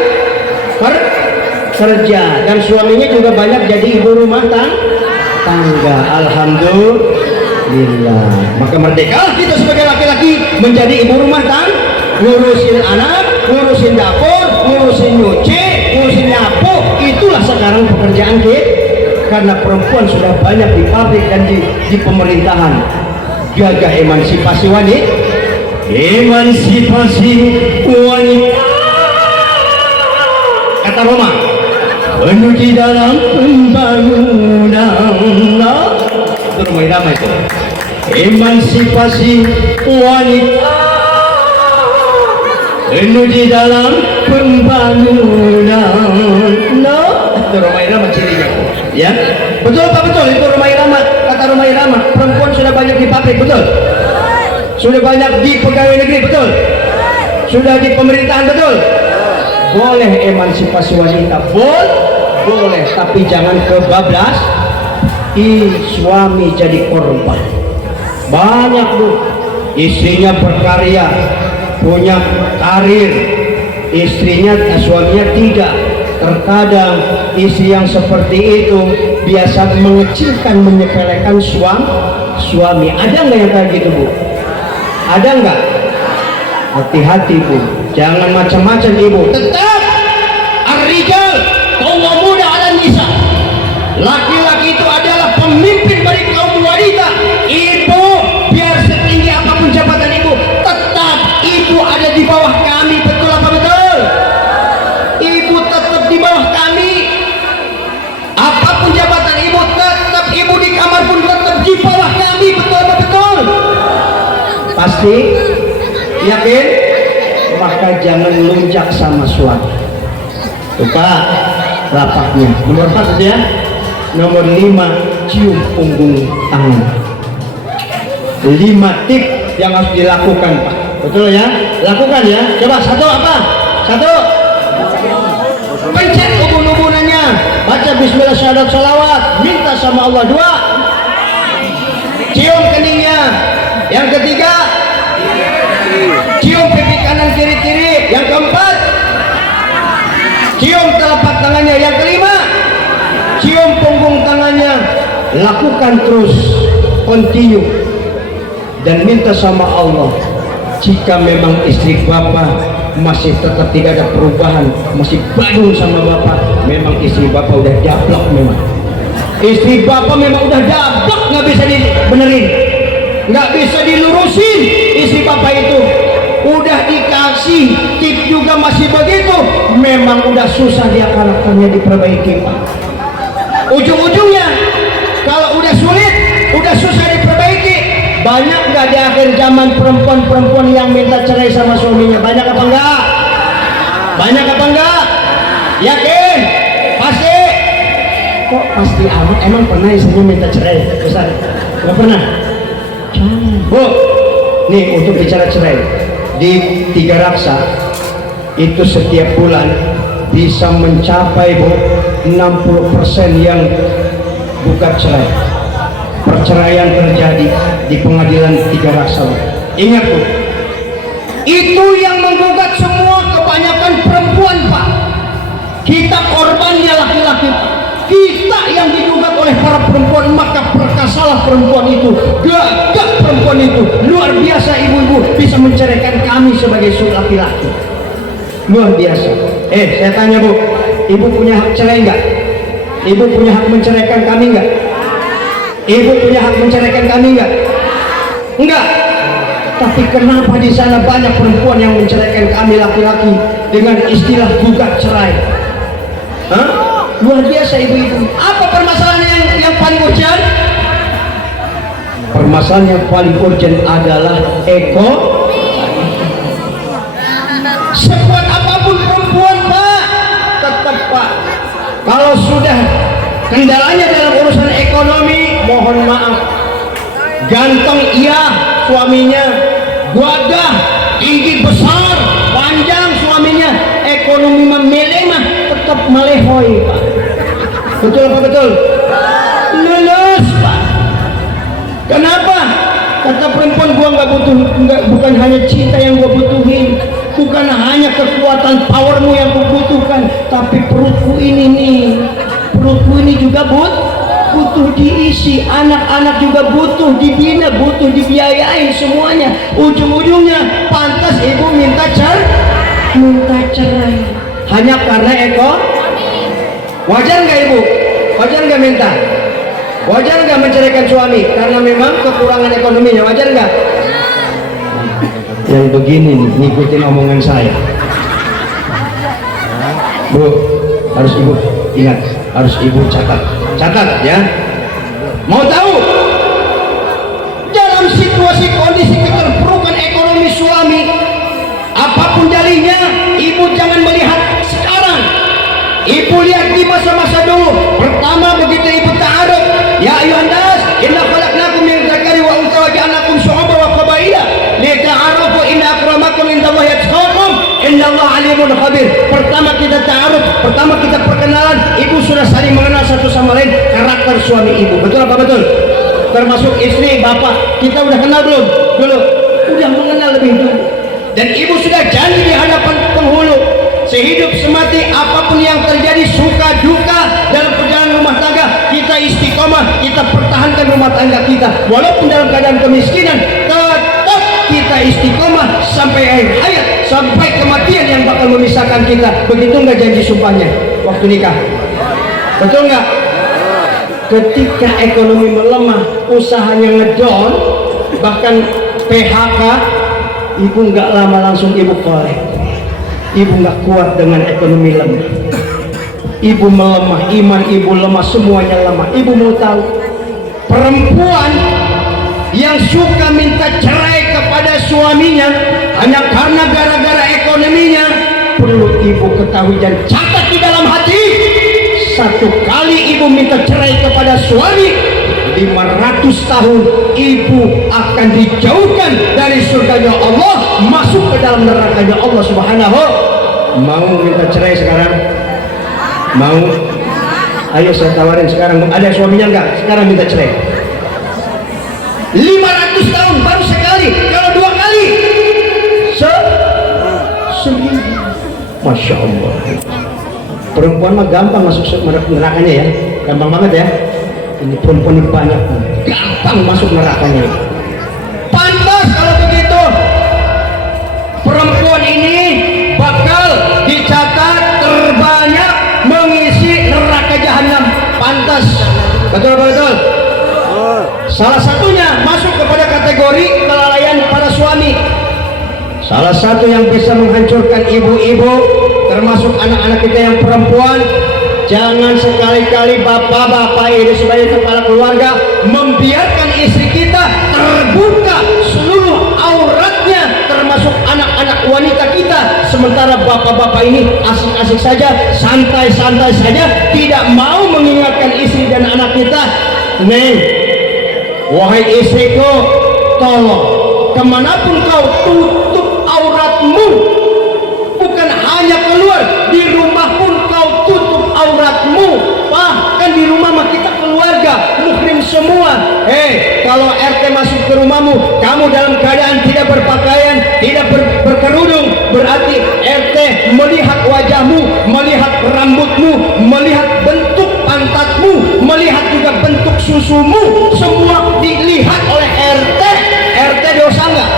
kerja, dan suaminya juga banyak jadi ibu rumah tangga. Alhamdulillah. Maka merdeka kita sebagai laki-laki menjadi ibu rumah tangga, ngurusin anak, ngurusin dapur, ngurusin nyuci, ngurusin nyapu. Itulah sekarang pekerjaan kita. Karena perempuan sudah banyak di pabrik dan di pemerintahan. Jaga emansipasi wanita, emansipasi wanita, kata Roma, menuju dalam pembangunan. Itu Roma Irama itu. Emansipasi wanita menuju dalam pembangunan. Itu Roma Irama cirinya. Ya, betul Pak, betul itu Roma Irama. Kata Roma Irama, perempuan sudah banyak di pabrik, betul? Sudah banyak di pegawai negeri, betul? Sudah di pemerintahan, betul? Boleh emansipasi wanita, boleh, tapi jangan kebablas. Suami jadi korban. Banyak Bu, istrinya berkarya, punya karir, suaminya tidak. Terkadang istri yang seperti itu biasa mengecilkan, menyepelekan suami. Ada nggak yang kayak gitu Bu? Ada nggak? Hati-hati Bu, jangan macam-macam Ibu. Tetap ar-rijal qawwamuna 'alan nisa. Laki-laki itu adalah pemimpin bagi kaum wanita. Ibu, biar setinggi apapun jabatan Ibu, tetap Ibu ada di bawah kami. Betul apa betul? Ibu tetap di bawah kami. Apapun jabatan Ibu, tetap Ibu di kamar pun tetap di bawah kami. Betul apa betul? Pasti? Yakin? Maka jangan lunjak sama suami. Coba rapaknya. Nomor 4 itu ya. Nomor 5, cium punggung tangan. 5 tip yang harus dilakukan Pak. Betul ya? Lakukan ya. Coba satu apa? Satu. Pencet ubun-ubunannya, baca bismillah, syahadat, salawat, minta sama Allah. 2, cium keningnya. Yang ketiga, cium pipi kanan kiri-kiri. Yang keempat, cium telapak tangannya. Yang kelima, cium punggung tangannya. Lakukan terus, continue, dan minta sama Allah. Jika memang istri Bapak masih tetap tidak ada perubahan, masih badung sama Bapak, memang istri Bapak udah dablok. Memang istri Bapak memang udah dablok, nggak bisa dibenerin, nggak bisa dilurusin. Istri Bapak itu udah dikasih tip juga masih begitu, memang udah susah dia karakternya diperbaiki Pak. Ujung-ujungnya kalau udah sulit, udah susah diperbaiki, banyak nggak di akhir zaman perempuan-perempuan yang minta cerai sama suaminya? Banyak apa enggak? Banyak apa enggak? Yakin? Pasti? Kok pasti amat? Emang pernah istrinya minta cerai? Besar? Nggak pernah? Bu, nih untuk bicara cerai di Tiga Raksa itu setiap bulan bisa mencapai Bu 60% yang gugat cerai. Perceraian terjadi di pengadilan Tiga Raksa. Ingat Bu, itu yang menggugat semua kebanyakan perempuan Pak. Kita korbannya laki-laki, kita yang digugat oleh para perempuan. Maka perkasalah perempuan itu, gagah perempuan itu. Luar biasa ibu-ibu bisa menceraikan kami sebagai laki-laki. Luar biasa. Saya tanya Bu, Ibu punya hak cerai enggak? Ibu punya hak menceraikan kami enggak? Ibu punya hak menceraikan kami enggak? Enggak. Tapi kenapa di sana banyak perempuan yang menceraikan kami laki-laki dengan istilah gugat cerai? Hah? Luar biasa ibu-ibu. Apa permasalahan yang paling urgent? Permasalahan yang paling urgent adalah sekuat apapun perempuan Pak, tetap Pak, kalau sudah kendalanya dalam urusan ekonomi, mohon maaf, ganteng iya suaminya, gagah, tinggi besar, panjang suaminya, ekonomi melemah, tetap malehoy Pak. Betul apa betul? Lulus Pak. Kenapa? Kata perempuan, gua nggak butuh, bukan hanya cinta yang gua butuhin, bukan hanya kekuatan powermu yang gua butuhkan, tapi perutku ini nih, perutku ini juga butuh diisi, anak-anak juga butuh dibina, butuh dibiayain semuanya. Ujung-ujungnya pantas ibu minta cerai hanya karena wajar nggak ibu? Wajar nggak minta? Wajar nggak menceraikan suami karena memang kekurangan ekonominya? Wajar nggak? Yang begini nih, ngikutin omongan saya Bu, harus ibu ingat, harus ibu catat ya. Mau tahu dalam situasi kondisi keterpurukan ekonomi suami, apapun dalihnya, ibu jangan melihat sekarang, ibu lihat di masa-masa dulu. Pertama, begitu ibu ta'aruf, ya ayuhan nas inna khalaqnakum min dzakari wa untha wa ja'alnakum syu'uban wa qabaila lita'arafu inna akramakum indallahi atqakum innallaha alimun khabir. Pertama kita ta'aruf, pertama kita perkenalan, ibu sudah saling mengenal satu sama lain karakter suami ibu. Betul apa betul? Termasuk istri, bapak, kita udah kenal belum? Dulu udah mengenal lebih dulu, dan ibu sudah janji di hadapan penghulu, sehidup semati apapun yang terjadi, suka duka dalam perjalanan rumah tangga, kita istiqomah, kita pertahankan rumah tangga kita walaupun dalam keadaan kemiskinan, tetap kita istiqomah sampai akhir hayat, sampai kematian yang bakal memisahkan kita. Begitu nggak janji sumpahnya waktu nikah? Betul nggak? Ketika ekonomi melemah, usahanya ngedown, bahkan PHK, ibu nggak lama langsung ibu kolek. Ibu nggak kuat dengan ekonomi lemah, ibu melemah, iman ibu lemah, semuanya lemah. Ibu mau tahu, perempuan yang suka minta cerai kepada suaminya hanya karena gara-gara ekonominya, perlu ibu ketahui dan catat di dalam hati, satu kali ibu minta cerai kepada suami, 500 tahun ibu akan dijauhkan dari surganya Allah, masuk ke dalam nerakanya Allah Subhanahu. Mau minta cerai sekarang? Mau? Ayo saya tawarin sekarang. Ada suaminya enggak? Sekarang minta cerai. 500 tahun baru sekali, kalau 2 kali seminggu. Masya Allah. Perempuan mah gampang masuk nerakanya ya, gampang banget ya. Ini perempuan ini banyak, gampang masuk nerakanya. Pantas kalau begitu, perempuan ini bakal dicatat terbanyak mengisi neraka jahanam. Pantas, betul betul. Salah satunya masuk kepada kategori kelalaian para suami. Salah satu yang bisa menghancurkan ibu-ibu, termasuk anak-anak kita yang perempuan, jangan sekali-kali bapak-bapak ini sebagai kepala keluarga membiarkan istri kita terbuka seluruh auratnya, termasuk anak-anak wanita kita, sementara bapak-bapak ini asik-asik saja, santai-santai saja, tidak mau mengingatkan istri dan anak kita. Neng, wahai istriku, tolong kemanapun kau tutup auratmu, bukan hanya keluar, di rumah pun kau tutup auratmu. Bahkan di rumah mah kita keluarga muhrim semua. Kalau RT masuk ke rumahmu, kamu dalam keadaan tidak berpakaian, tidak berkerudung, berarti RT melihat wajahmu, melihat rambutmu, melihat bentuk pantatmu, melihat juga bentuk susumu, semua dilihat oleh RT. RT dosa nggak?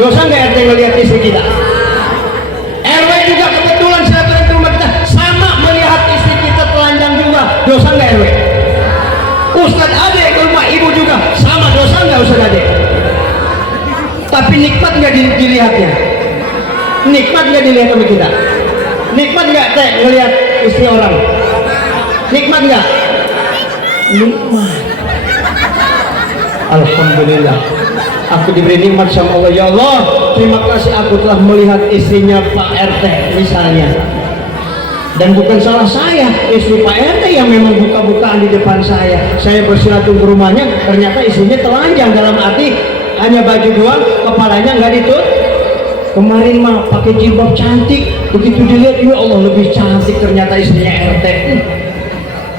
Dosa nggak RT melihat istri kita? RW juga kebetulan silaturahmi rumah kita sama melihat istri kita telanjang juga, dosa nggak RW? Ustadz Ade ke rumah ibu juga sama, dosa nggak Ustadz Ade? Tapi nikmat nggak dilihatnya? Nikmat nggak dilihat sama kita? Nikmat nggak teh ngelihat istri orang? Nikmat nggak? Nikmat. Alhamdulillah, aku diberi nikmat sama Allah. Ya Allah, terima kasih aku telah melihat istrinya Pak RT misalnya. Dan bukan salah saya, istri Pak RT yang memang buka-bukaan di depan saya. Saya bersilaturahmi ke rumahnya, ternyata istrinya telanjang, dalam arti hanya baju doang, kepalanya nggak ditutup. Kemarin mah pakai jilbab cantik, begitu dilihat, ya Allah lebih cantik ternyata istrinya RT.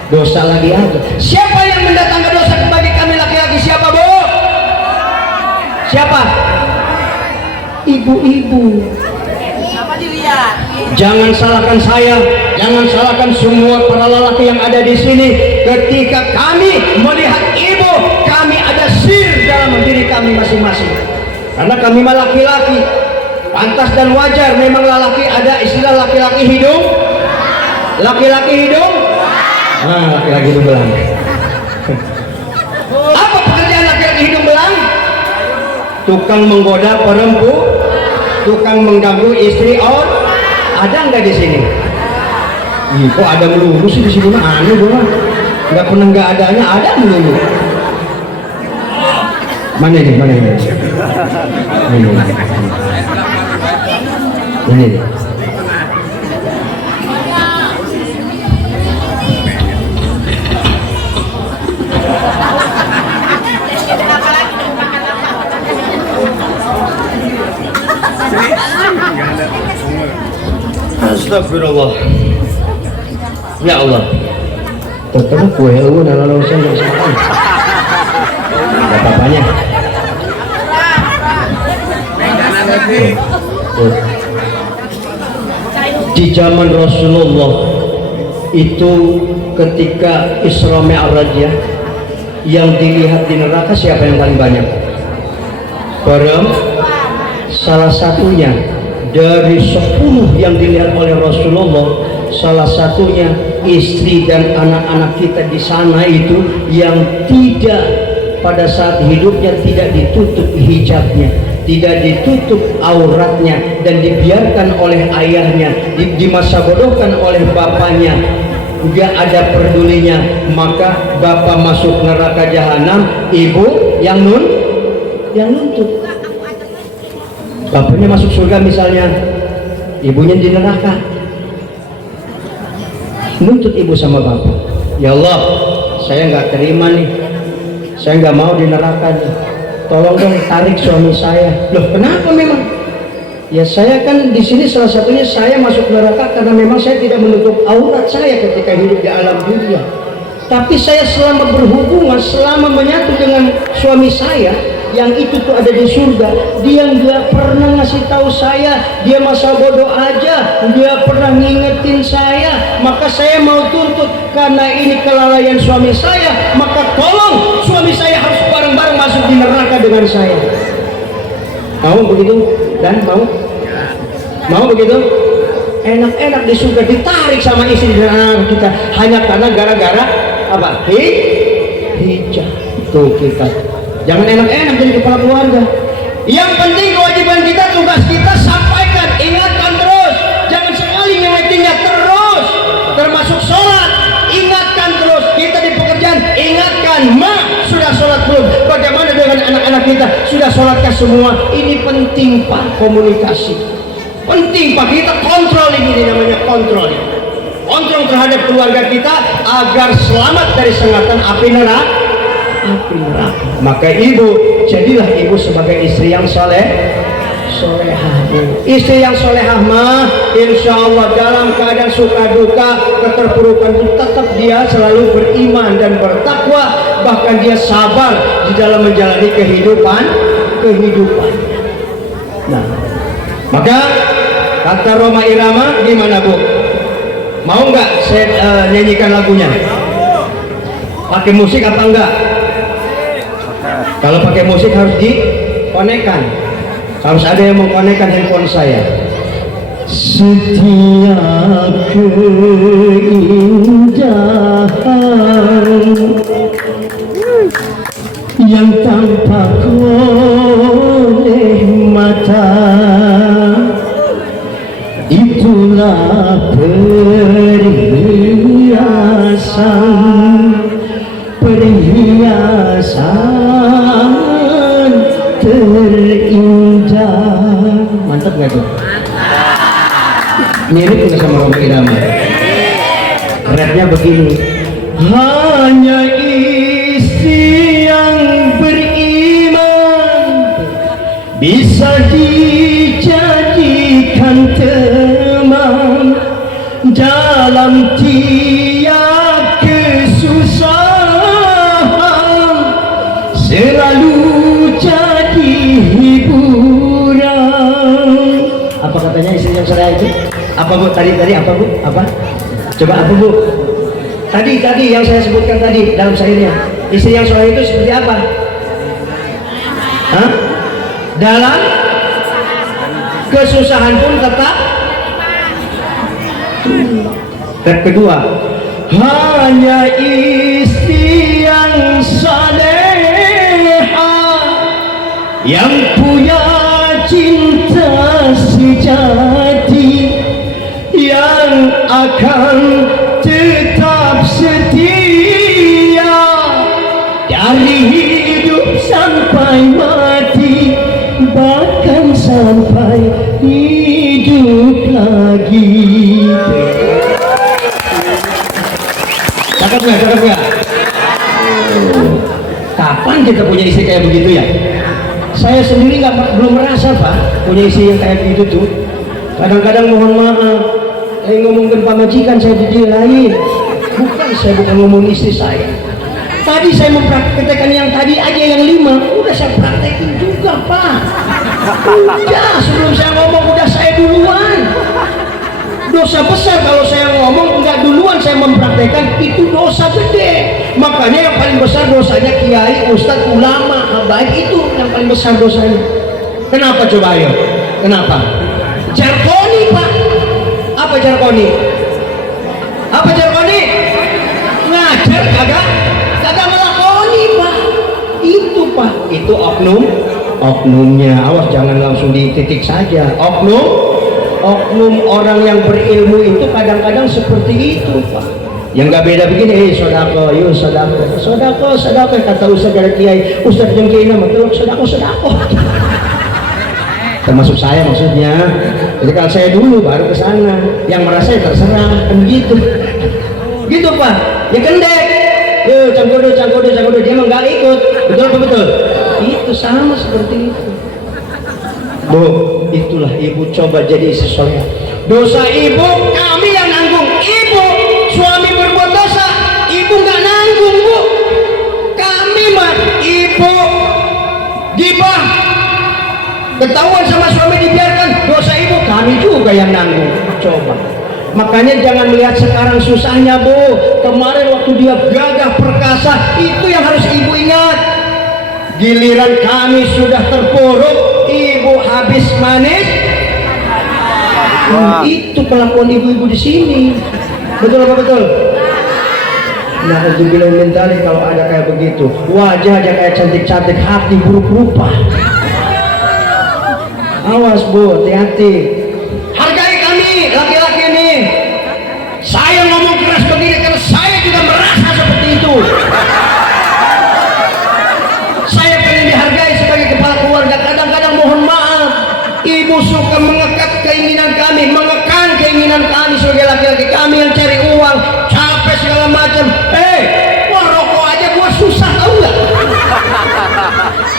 Dosa lagi ada. Siapa yang mendatangkan dosa bagi kami laki-laki? Siapa, Bu? Siapa? Ibu-ibu. Jangan salahkan saya, jangan salahkan semua para lelaki yang ada di sini. Ketika kami melihat ibu, kami ada sir dalam diri kami masing-masing. Karena kami mah laki-laki, pantas dan wajar. Memang lelaki ada istilah laki-laki hidung, laki-laki hidung. Nah, laki-laki hidung belang. Apa pekerjaan laki-laki hidung belang? Tukang menggoda perempuan, tukang mengganggu istri orang. Ada nggak di sini? Ih, kok ada melulu sih di sini? Mah aneh doang. Nggak pernah nggak adanya, ada melulu. Mana ini? Mana ini? Ini. Astagfirullah. Ya Allah. Ternyata kue lu dalam urusan dari sekarang. Gak apa-apanya. Di zaman Rasulullah itu ketika Isra Mi'raj ya, yang dilihat di neraka siapa yang paling banyak? Salah satunya dari 10 yang dilihat oleh Rasulullah, salah satunya istri dan anak-anak kita di sana itu yang tidak pada saat hidupnya tidak ditutup hijabnya, tidak ditutup auratnya, dan dibiarkan oleh ayahnya, dimasabodohkan oleh bapaknya, tidak ada pedulinya. Maka bapak masuk neraka jahanam, ibu yang nuntut. Bapaknya masuk surga misalnya, ibunya di neraka, nuntut ibu sama bapak. Ya Allah, saya nggak terima nih, saya nggak mau di neraka nih, tolong dong tarik suami saya. Loh, kenapa memang? Ya saya kan di sini salah satunya saya masuk neraka karena memang saya tidak menutup aurat saya ketika hidup di alam dunia. Tapi saya selama berhubungan, selama menyatu dengan suami saya yang itu tuh ada di surga, dia nggak pernah ngasih tahu saya, dia masa bodoh aja, dia pernah ngingetin saya. Maka saya mau tuntut, karena ini kelalaian suami saya, maka tolong suami saya harus bareng-bareng masuk di neraka dengan saya. Mau begitu? Dan mau begitu? Enak-enak di surga ditarik sama istri dan anak kita hanya karena gara-gara apa? Hijab. Tuh kita jangan enak-enak jadi kepala keluarga. Yang penting kewajiban kita, tugas kita sampaikan, ingatkan terus, jangan sekali nyewetinnya terus. Termasuk sholat, ingatkan terus. Kita di pekerjaan, ingatkan, ma sudah sholat belum? Bagaimana dengan anak-anak kita, sudah sholatkah semua? Ini penting Pak, komunikasi penting Pak, kita kontrol ini namanya kontrol terhadap keluarga kita agar selamat dari sengatan api neraka. Maka ibu, jadilah ibu sebagai istri yang solehah. Istri yang solehah mah insya Allah dalam keadaan suka duka, keterpurukan itu tetap dia selalu beriman dan bertakwa, bahkan dia sabar di dalam menjalani kehidupan. Nah, maka kata Roma Irama, gimana Bu? Mau nggak saya nyanyikan lagunya? Pakai musik apa enggak? Kalau pakai musik harus dikonekkan, harus ada yang mengkonekkan handphone saya. Setiap keindahan yang tampak oleh mata, itulah perhiasan terindah. Mantap gak tuh? Mirip nggak sama Roma Irama? Rapnya begini, hanya istri yang beriman bisa dijadikan teman dalam tiap kesusahan, selalu jadi hiburan. Apa katanya istri yang saya itu? Apa Bu? Tadi apa Bu? Apa? Coba apa Bu? Tadi yang saya sebutkan tadi dalam syairnya. Istri yang soleh itu seperti apa? Hah? Dalam kesusahan pun tetap. Step kedua, hanya istri yang saleha yang punya cinta sejati yang akan tetap setia dari hidup sampai mati, bahkan sampai hidup lagi. Cakep nggak? Kapan kita punya istri kayak begitu ya? Saya sendiri belum merasa Pak punya istri yang kayak begitu tuh. Kadang-kadang mohon maaf, saya ngomongin pamajikan saya didirain. Saya bukan ngomong istri saya. Tadi saya mempraktekkan yang tadi aja yang 5, udah saya praktekin juga Pak. Udah sebelum saya ngomong udah saya duluan. Dosa besar kalau saya ngomong enggak duluan saya mempraktekkan, itu dosa gede. Makanya yang paling besar dosanya kiai, ustadz, ulama, habaib, itu yang paling besar dosanya. Kenapa coba ayo? Kenapa? Jargoni Pak. Apa jargoni? Apa jargoni? Ngajar kagak ngelakoni Pak. Itu Pak, itu oknumnya. Awas jangan langsung dititik saja. Oknum orang yang berilmu itu kadang-kadang seperti itu Pak. Yang nggak beda begini, sodako, yuk sodako, kata ustadz dari kiai, ustadz yang kiai nama teluk sodako. Termasuk saya maksudnya. Jadi kalau saya dulu baru ke sana, yang merasa ya terserah, kan gitu Pak. Ya kendek, yuk cangkodo, dia mah nggak ikut, betul apa betul? Itu sama seperti itu. Bu, itulah ibu coba jadi istri soleh. Dosa ibu kami yang nanggung. Ibu suami berbuat dosa, ibu nggak nanggung Bu. Kami mah ibu gibah ketahuan sama suami dibiarkan, dosa ibu kami juga yang nanggung. Coba. Makanya jangan melihat sekarang susahnya Bu. Kemarin waktu dia gagah perkasa, itu yang harus ibu ingat. Giliran kami sudah terpuruk, ibu habis manis. Itu kelakuan ibu-ibu di sini. Betul apa betul? Nah, untuk bilang mentali kalau ada kayak begitu, wajah aja kayak cantik-cantik, hati buruk rupa. Awas Bu, hati-hati. Hargai kami laki-laki ini. Saya ngomong keras begini karena saya juga merasa seperti itu. Saya pengen dihargai sebagai kepala keluarga. Kadang-kadang mohon maaf, ibu suka mengekang keinginan kami sebagai laki-laki. Kami yang cari uang, capek segala macam. Wah rokok aja gua susah, tahu nggak?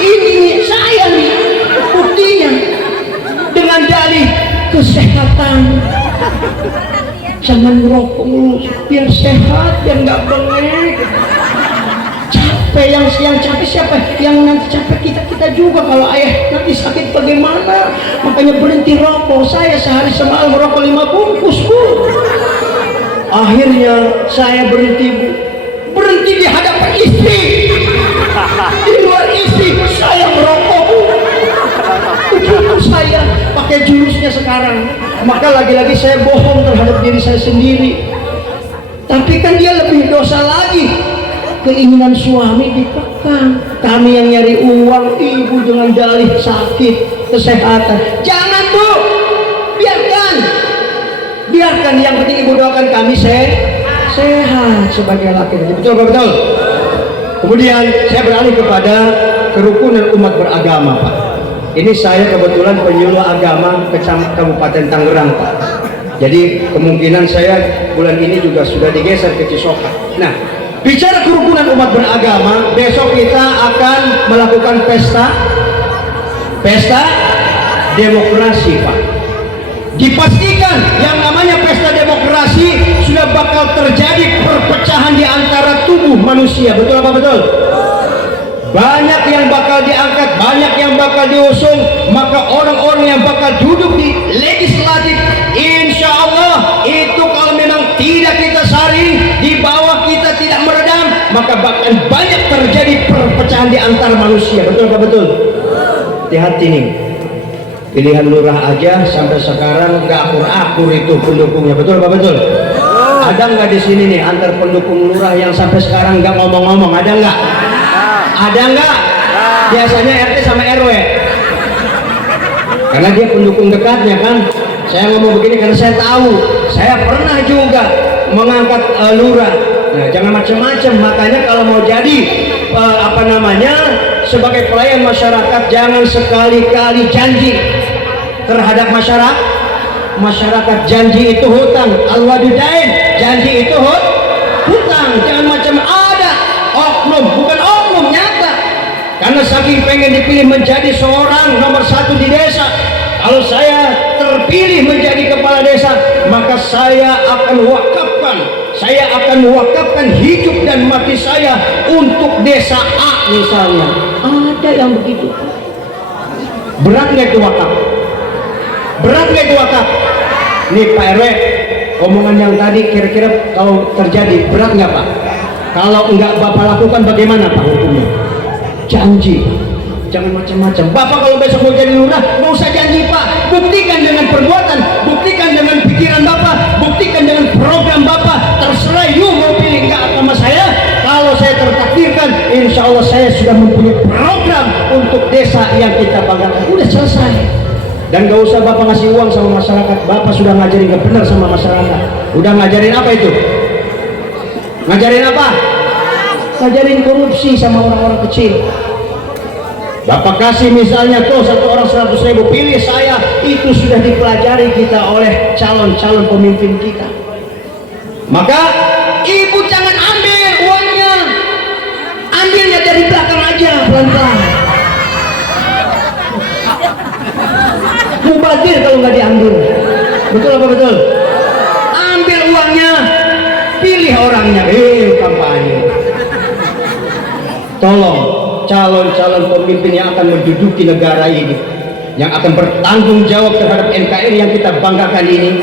Ini saya nih buktinya dengan dalih kesehatan. Jangan merokok mulu, biar sehat, biar nggak bengek. Capek yang capek siapa? Yang nanti capek kita juga. Kalau ayah nanti sakit bagaimana? Makanya berhenti rokok. Saya sehari semalam merokok 5 bungkus Bu. Akhirnya saya berhenti Bu. Berhenti di hadapan istri. Di luar istri saya merokok Bu. Begitu saya pakai jurusnya sekarang. Maka lagi-lagi saya bohong terhadap diri saya sendiri. Tapi kan dia lebih dosa lagi. Keinginan suami dikekang. Kami yang nyari uang, ibu dengan dalih sakit, kesehatan. Jangan Bu, biarkan. Yang penting ibu doakan kami sehat sebagai laki-laki. Betul betul. Kemudian saya beralih kepada kerukunan umat beragama Pak. Ini saya kebetulan penyuluh agama Kabupaten Tangerang, Pak. Jadi kemungkinan saya bulan ini juga sudah digeser ke Cisoka. Nah, bicara kerukunan umat beragama, besok kita akan melakukan pesta demokrasi, Pak. Dipastikan yang namanya pesta demokrasi sudah bakal terjadi perpecahan di antara tubuh manusia. Betul apa betul? Banyak yang bakal diangkat, banyak yang bakal diusung. Maka orang-orang yang bakal duduk di legislatif, insya Allah itu kalau memang tidak kita saring, di bawah kita tidak meredam, maka bahkan banyak terjadi perpecahan di antara manusia. Betul apa betul? Hati-hati nih, pilihan lurah aja sampai sekarang gak akur-akur itu pendukungnya. Betul apa betul? Ada nggak di sini nih antar pendukung lurah yang sampai sekarang nggak ngomong-ngomong? Ada nggak? Ada nggak? Biasanya RT sama RW, karena dia pendukung dekatnya kan. Saya ngomong begini karena saya tahu, saya pernah juga mengangkat lurah. Nah, jangan macam-macam. Makanya kalau mau jadi sebagai pelayan masyarakat, jangan sekali-kali janji terhadap masyarakat. Janji itu hutang. Al-wadidain, janji itu hutang. Jangan macam ada oknum, bukan oknum nyata. Karena saking pengen dipilih menjadi seorang nomor 1 di desa, kalau saya terpilih menjadi kepala desa, maka saya akan wakafkan hidup dan mati saya untuk desa A misalnya. Ada yang begitu. Berat nggak itu wakaf? Berat nggak itu wakaf? Nih Pak RW, omongan yang tadi kira-kira kalau terjadi berat nggak Pak? Kalau nggak Bapak lakukan bagaimana Pak hukumnya? Janji, jangan macam-macam. Bapak kalau besok mau jadi lurah, nggak usah janji Pak. Buktikan dengan perbuatan, buktikan dengan pikiran Bapak, buktikan dengan program Bapak. Terserah you mau pilih nggak sama saya. Kalau saya tertakdirkan, insya Allah saya sudah mempunyai program untuk desa yang kita banggakan. Udah selesai. Dan gak usah Bapak ngasih uang sama masyarakat. Bapak sudah ngajarin gak benar sama masyarakat. Udah ngajarin apa itu? Ngajarin apa? Ngajarin korupsi sama orang-orang kecil. Bapak kasih misalnya tuh satu orang 100.000, pilih saya. Itu sudah dipelajari kita oleh calon-calon pemimpin kita. Maka ibu jangan ambil uangnya, ambilnya dari belakang aja pelan-pelan. Mubazir kalau nggak diambil. Betul apa betul? Ambil uangnya, pilih orangnya. Kampanye. Tolong calon-calon pemimpin yang akan menduduki negara ini, yang akan bertanggung jawab terhadap NKRI yang kita banggakan ini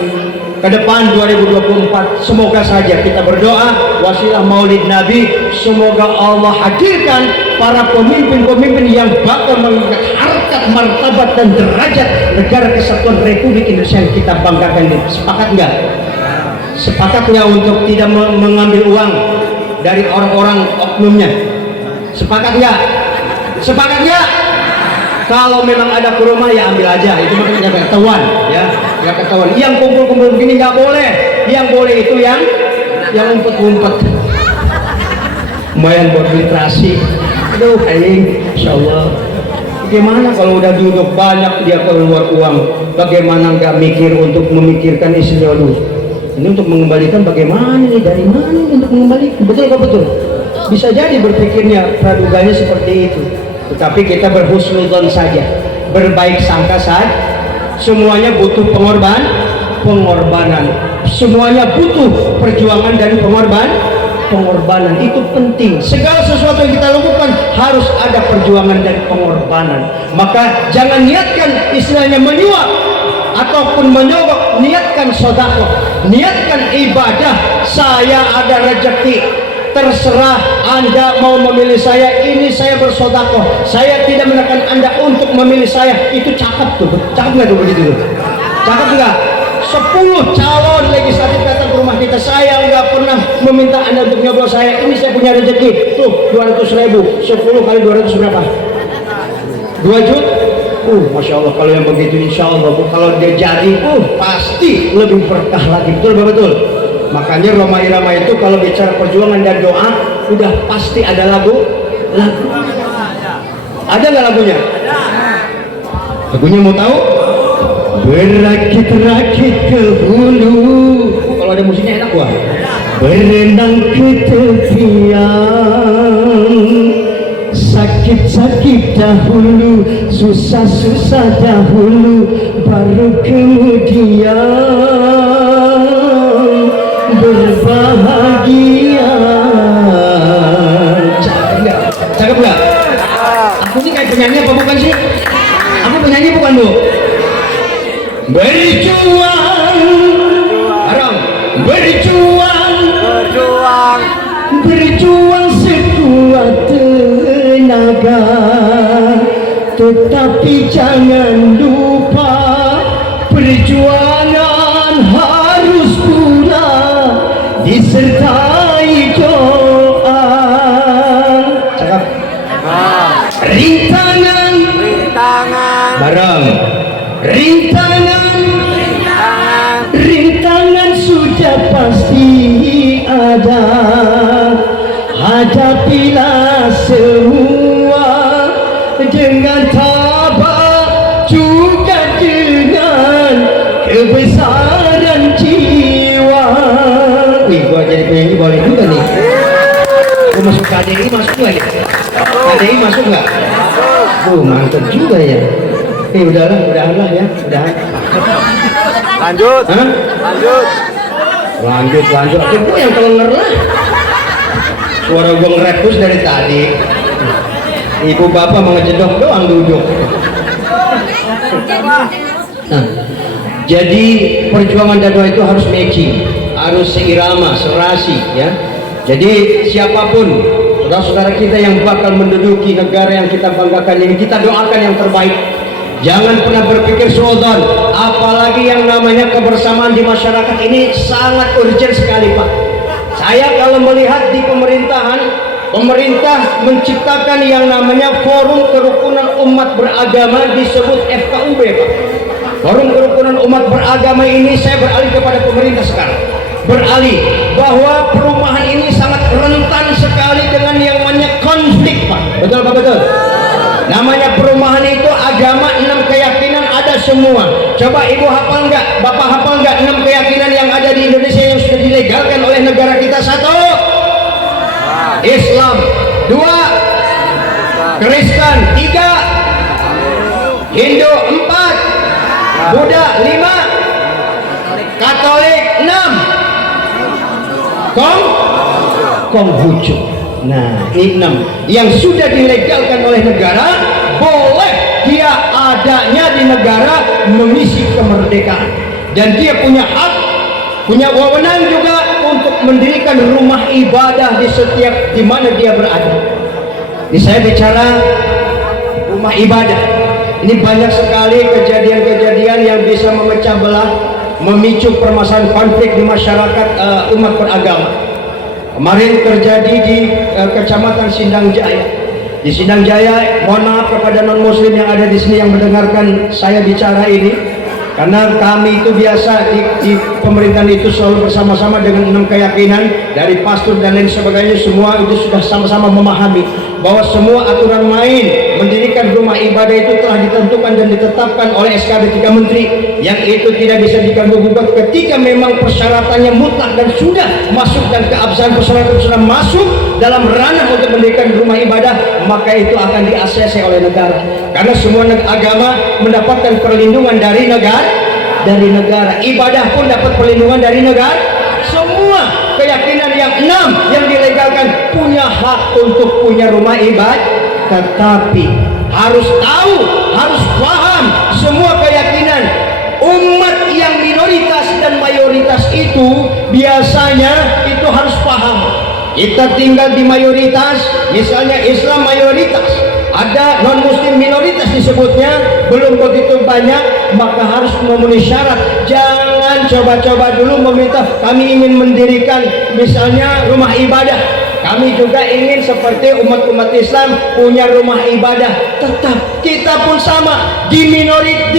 ke depan 2024, semoga saja kita berdoa wasilah Maulid Nabi, semoga Allah hadirkan para pemimpin-pemimpin yang bakal mengangkat harkat, martabat dan derajat negara kesatuan Republik Indonesia yang kita banggakan ini. Sepakat nggak? Sepakat nggak untuk tidak mengambil uang dari orang-orang oknumnya? Sepakat nggak? Sepakat nggak? Kalau memang ada ke rumah ya ambil aja, itu makanya nggak ketahuan ya, nggak ketahuan. Yang kumpul-kumpul begini nggak boleh. Yang boleh itu yang umpet-umpet. Lumayan buat literasi. Aduh, insya Allah. Bagaimana kalau udah duduk banyak dia keluar uang? Bagaimana nggak mikir untuk memikirkan istri dulu? Ini untuk mengembalikan bagaimana nih, dari mana nih untuk mengembalikan? Betul apa betul? Bisa jadi berpikirnya praduganya seperti itu. Tetapi kita berhusnudzon saja, berbaik sangka saja. Semuanya butuh pengorbanan. Semuanya butuh perjuangan dan pengorbanan. Itu penting. Segala sesuatu yang kita lakukan harus ada perjuangan dan pengorbanan. Maka jangan niatkan istilahnya menyuap ataupun menyogok, niatkan sedekah, niatkan ibadah. Saya ada rezeki, terserah Anda mau memilih saya, ini saya bersedekah. Saya tidak menekan Anda untuk memilih saya. Itu cakep tuh. Cakep nggak tuh begitu? Cakep nggak? 10 calon legislatif datang ke rumah kita, saya nggak pernah meminta Anda untuk nyoblos saya. Ini saya punya rezeki. Tuh 200.000, 10 kali 200 berapa? 2 juta. Masya Allah, kalau yang begitu insya Allah kalau dia jadi pasti lebih berkah lagi. Betul betul. Makanya Roma Irama itu kalau bicara perjuangan dan doa udah pasti ada lagu. Ada nggak lagunya? Lagunya mau tahu? Berakit-rakit ke hulu. Kalau ada musiknya enak gua. Berenang ke tepian, sakit-sakit dahulu, susah-susah dahulu, baru kemudian berbahagia. Cakep nggak? Cakep nggak? Aku ini kayak penyanyi apa bukan sih? Aku penyanyi bukan, Bu? Berjuang, haram. Berjuang sekuat tenaga, tetapi jangan lupa perjuangan harus pula disertai doa. Cakap. Rintangan bareng. Rintangan sudah pasti ada, hadapilah semua dengan tabah, juga dengan kebesaran jiwa. Wih, gua jadi penyanyi boleh juga nih. Gua masuk KDI, masuk gak ya? KDI masuk gak? Mantap juga ya. Udahan ya. Lanjut. Hah? Lanjut. Akhirnya gue yang kelenger lah. Suara gue ngerekus dari tadi. Ibu bapak mengejedok doang duduk. Nah, jadi perjuangan dan doa itu harus matching, harus seirama, serasi ya. Jadi siapapun saudara-saudara kita yang bakal menduduki negara yang kita banggakan ini, kita doakan yang terbaik. Jangan pernah berpikir suudzon, apalagi yang namanya kebersamaan di masyarakat ini sangat urgent sekali, Pak. Saya kalau melihat di pemerintahan, pemerintah menciptakan yang namanya Forum Kerukunan Umat Beragama, disebut FKUB, Pak. Forum Kerukunan Umat Beragama ini saya beralih kepada pemerintah sekarang. Beralih bahwa perumahan ini sangat rentan sekali dengan yang namanya konflik, Pak. Betul Pak, betul? Namanya perumahan itu agama, 6 keyakinan ada semua. Coba ibu hafal nggak, bapak hafal nggak 6 keyakinan yang ada di Indonesia yang sudah dilegalkan oleh negara kita? 1, Islam. 2, Kristen. 3, Hindu. 4, Buddha. 5, Katolik. 6, Konghucu. Nah, ini 6 yang sudah dilegalkan oleh negara, boleh dia adanya di negara mengisi kemerdekaan, dan dia punya hak, punya wewenang juga untuk mendirikan rumah ibadah di setiap di mana dia berada. Ini saya bicara rumah ibadah. Ini banyak sekali kejadian-kejadian yang bisa memecah belah, memicu permasalahan konflik di masyarakat umat beragama. Kemarin terjadi di Kecamatan Sindang Jaya. Di Sindang Jaya, mohon maaf kepada non muslim yang ada di sini yang mendengarkan saya bicara ini, karena kami itu biasa di pemerintahan itu selalu bersama-sama dengan 6 keyakinan, dari pastor dan lain sebagainya, semua itu sudah sama-sama memahami bahwa semua aturan main mendirikan rumah ibadah itu telah ditentukan dan ditetapkan oleh SKB 3 Menteri, yang itu tidak bisa diganggu-gugat ketika memang persyaratannya mutlak dan sudah masuk, dan keabsahan persyaratan sudah masuk dalam ranah untuk mendirikan rumah ibadah, maka itu akan di-ACC oleh negara, karena semua agama mendapatkan perlindungan dari negara, ibadah pun dapat perlindungan dari negara. Semua keyakinan yang 6 yang dilegalkan punya hak untuk punya rumah ibadah, tetapi harus tahu, harus paham semua keyakinan. Umat yang minoritas dan mayoritas itu biasanya itu harus paham. Kita tinggal di mayoritas, misalnya Islam mayoritas, ada non muslim minoritas disebutnya, belum begitu banyak, maka harus memenuhi syarat. Jangan coba-coba dulu meminta, kami ingin mendirikan misalnya rumah ibadah, kami juga ingin seperti umat-umat Islam punya rumah ibadah. Tetap kita pun sama di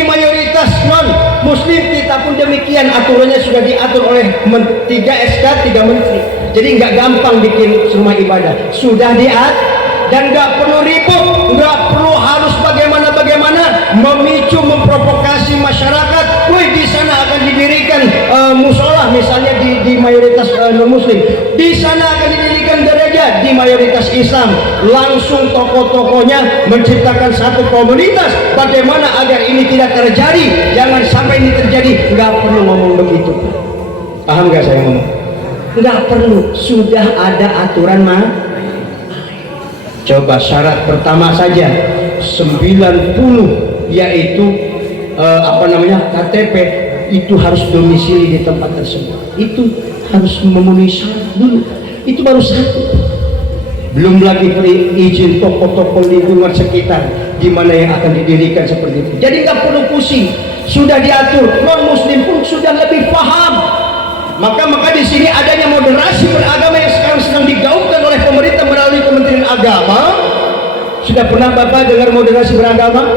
mayoritas non muslim, kita pun demikian, aturannya sudah diatur oleh 3 SK 3 Menteri. Jadi nggak gampang bikin rumah ibadah, sudah diatur, dan nggak perlu ribut, nggak perlu harus bagaimana memicu musola misalnya di mayoritas non muslim, di sana akan didirikan gereja di mayoritas Islam. Langsung tokoh-tokohnya menciptakan satu komunitas bagaimana agar ini tidak terjadi, jangan sampai ini terjadi. Nggak perlu ngomong begitu, paham nggak saya ngomong? Nggak perlu, sudah ada aturan mah. Coba syarat pertama saja 90, yaitu KTP itu harus domisili di tempat tersebut. Itu harus memenuhi syarat dulu. Itu baru satu. Belum lagi izin toko-toko lingkungan sekitar di mana yang akan didirikan seperti itu. Jadi nggak perlu pusing, sudah diatur. Non muslim pun sudah lebih paham. Maka di sini adanya moderasi beragama yang sekarang sedang digaungkan oleh pemerintah melalui Kementerian Agama. Sudah pernah Bapak dengar moderasi beragama?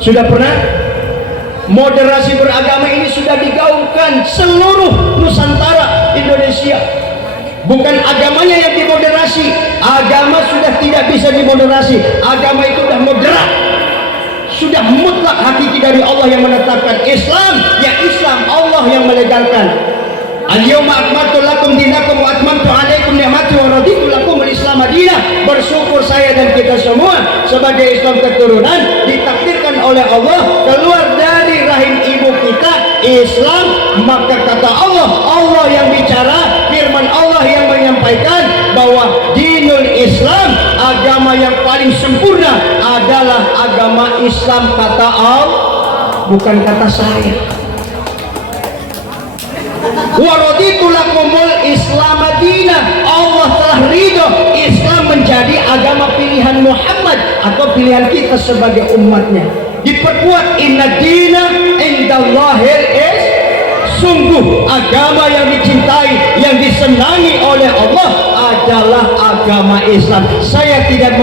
Sudah pernah? Moderasi beragama ini sudah digaungkan seluruh Nusantara Indonesia. Bukan agamanya yang dimoderasi, agama sudah tidak bisa dimoderasi. Agama itu sudah moderat, sudah mutlak hakiki dari Allah yang menetapkan. Islam ya Islam, Allah yang melegalkan. Al-yawma akmaltu lakum dinakum wa atmamtu alaikum ni'mati wa raditu lakum al-Islam madinah. Bersyukur saya dan kita semua sebagai Islam keturunan ditakdirkan oleh Allah keluar dari rahim ibu kita Islam. Maka kata Allah yang bicara, firman Allah yang menyampaikan bahwa dinul Islam, agama yang paling sempurna adalah agama Islam, kata Allah, bukan kata saya. Wa raditu lakumul Islam madinah. Allah telah ridho Islam menjadi agama pilihan Muhammad atau pilihan kita sebagai umatnya. Diperkuat inna dina indallahil is, sungguh agama yang dicintai, yang disenangi oleh Allah adalah agama Islam. Saya tidak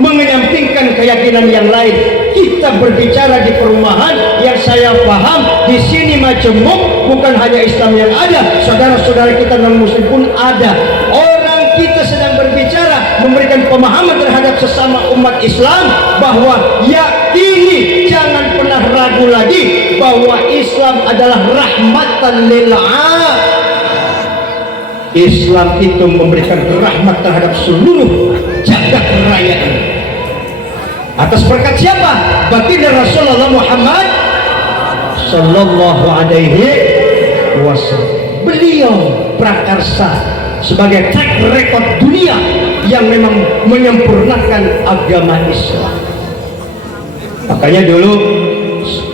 mengenyampingkan keyakinan yang lain. Kita berbicara di perumahan yang saya paham di sini majemuk, bukan hanya Islam yang ada, saudara-saudara kita non muslim pun ada. Orang kita sedang berbicara memberikan pemahaman terhadap sesama umat Islam bahwa yakini, jangan pernah ragu lagi bahwa Islam adalah rahmatan lil alamin. Islam itu memberikan rahmat terhadap seluruh jagat raya ini. Atas berkat siapa? Baginda Rasulullah Muhammad sallallahu alaihi wasallam. Beliau prakarsa sebagai track record dunia yang memang menyempurnakan agama Islam. Makanya dulu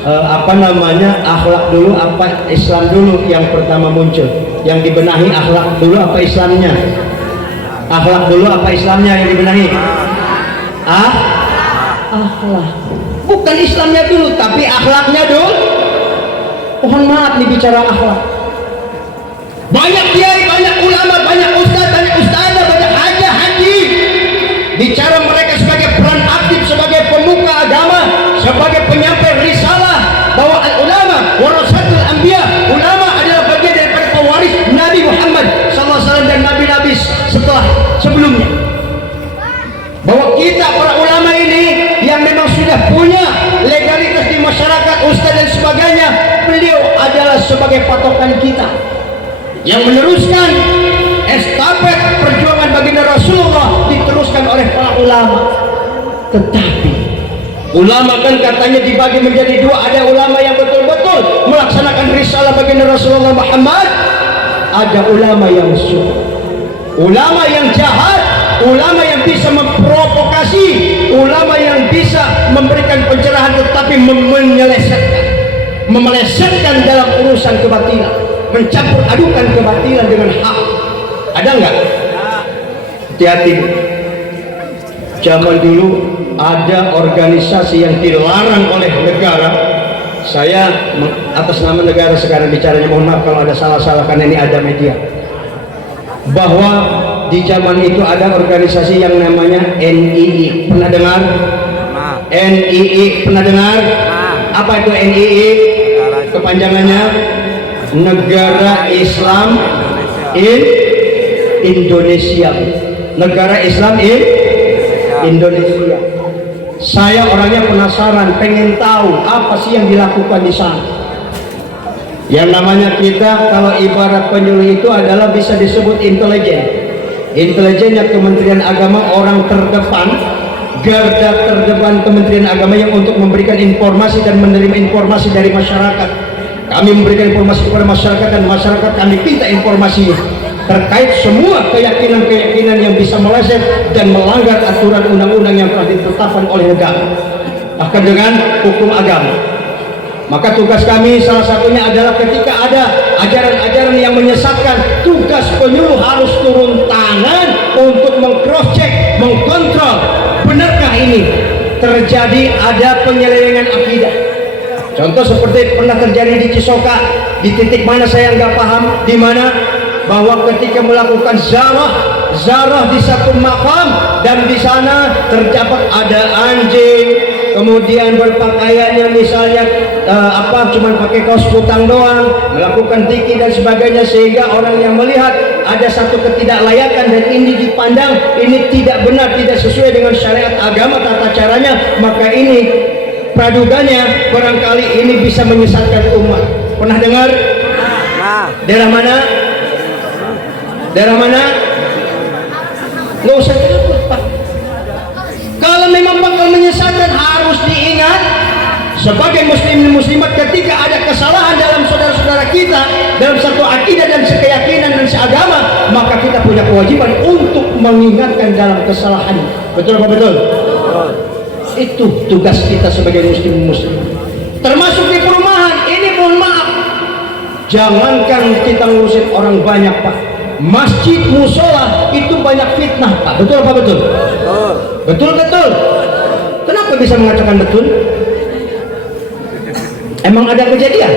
akhlak dulu apa Islam dulu yang pertama muncul, yang dibenahi akhlak dulu apa Islamnya? Akhlak dulu apa Islamnya yang dibenahi? Akhlak, bukan Islamnya dulu tapi akhlaknya dulu. Mohon maaf nih bicara akhlak, banyak kiai, banyak ulama, banyak ustadz, banyak ustadzah, banyak haji bicara mereka sebagai peran aktif, sebagai pemuka agama, sebagai penyampai risalah bahwa al-ulama warasatul anbiya, ulama adalah bagian daripada pewaris Nabi Muhammad SAW dan nabi-nabi sebelumnya. Bahwa kita para ulama ini yang memang sudah punya legalitas di masyarakat, ustaz dan sebagainya, beliau adalah sebagai patokan kita yang meneruskan estafet perjuangan baginda Rasulullah diteruskan oleh para ulama. Tetapi ulama kan katanya dibagi menjadi dua, ada ulama yang betul-betul melaksanakan risalah baginda Rasulullah Muhammad, ada ulama yang sunnah, ulama yang jahat, ulama yang bisa memprovokasi, ulama yang bisa memberikan pencerahan tetapi memelesetkan dalam urusan kebatilan, mencampur adukan kebatilan dengan hak. Ada nggak? Hati-hati. Zaman dulu ada organisasi yang dilarang oleh negara. Saya atas nama negara sekarang bicaranya, mohon maaf kalau ada salah-salah karena ini ada media. Bahwa di zaman itu ada organisasi yang namanya NII. Pernah dengar? NII pernah dengar? Apa itu NII? Kepanjangannya Negara Islam Indonesia. Negara Islam Indonesia. Saya orangnya penasaran, pengen tahu apa sih yang dilakukan di sana. Yang namanya kita kalau ibarat penyuluh itu adalah bisa disebut intelijen. Intelijennya Kementerian Agama, orang terdepan, garda terdepan Kementerian Agama yang untuk memberikan informasi dan menerima informasi dari masyarakat. Kami memberikan informasi kepada masyarakat dan masyarakat kami minta informasinya terkait semua keyakinan-keyakinan yang bisa meleset dan melanggar aturan undang-undang yang telah ditetapkan oleh negara, bahkan dengan hukum agama. Maka tugas kami salah satunya adalah ketika ada ajaran-ajaran yang menyesatkan, tugas penyuluh harus turun tangan untuk meng-cross check, mengkontrol, benarkah ini terjadi ada penyelewengan akidah. Contoh seperti pernah terjadi di Cisoka, di titik mana saya nggak paham, di mana bahwa ketika melakukan zarah di satu makam dan di sana terdapat ada anjing, kemudian berpakaiannya misalnya cuman pakai kaos kutang doang, melakukan tiki dan sebagainya, sehingga orang yang melihat ada satu ketidaklayakan dan ini dipandang ini tidak benar, tidak sesuai dengan syariat agama tata caranya, maka ini praduganya barangkali ini bisa menyesatkan umat. Pernah dengar? Daerah mana? Daerah mana? Nggak usah takut, Pak. Kalau memang bakal menyesatkan, harus diingat sebagai muslim muslimat, ketika ada kesalahan dalam saudara-saudara kita dalam satu akidah dan sekeyakinan dan seagama, maka kita punya kewajiban untuk mengingatkan dalam kesalahan. Betul apa betul? Itu tugas kita sebagai muslim. Termasuk di perumahan ini, mohon maaf, jangankan kita ngurusin orang banyak, Pak. Masjid, musola itu banyak fitnah, Pak. Betul apa betul? Betul. Kenapa bisa mengatakan betul? Emang ada kejadian?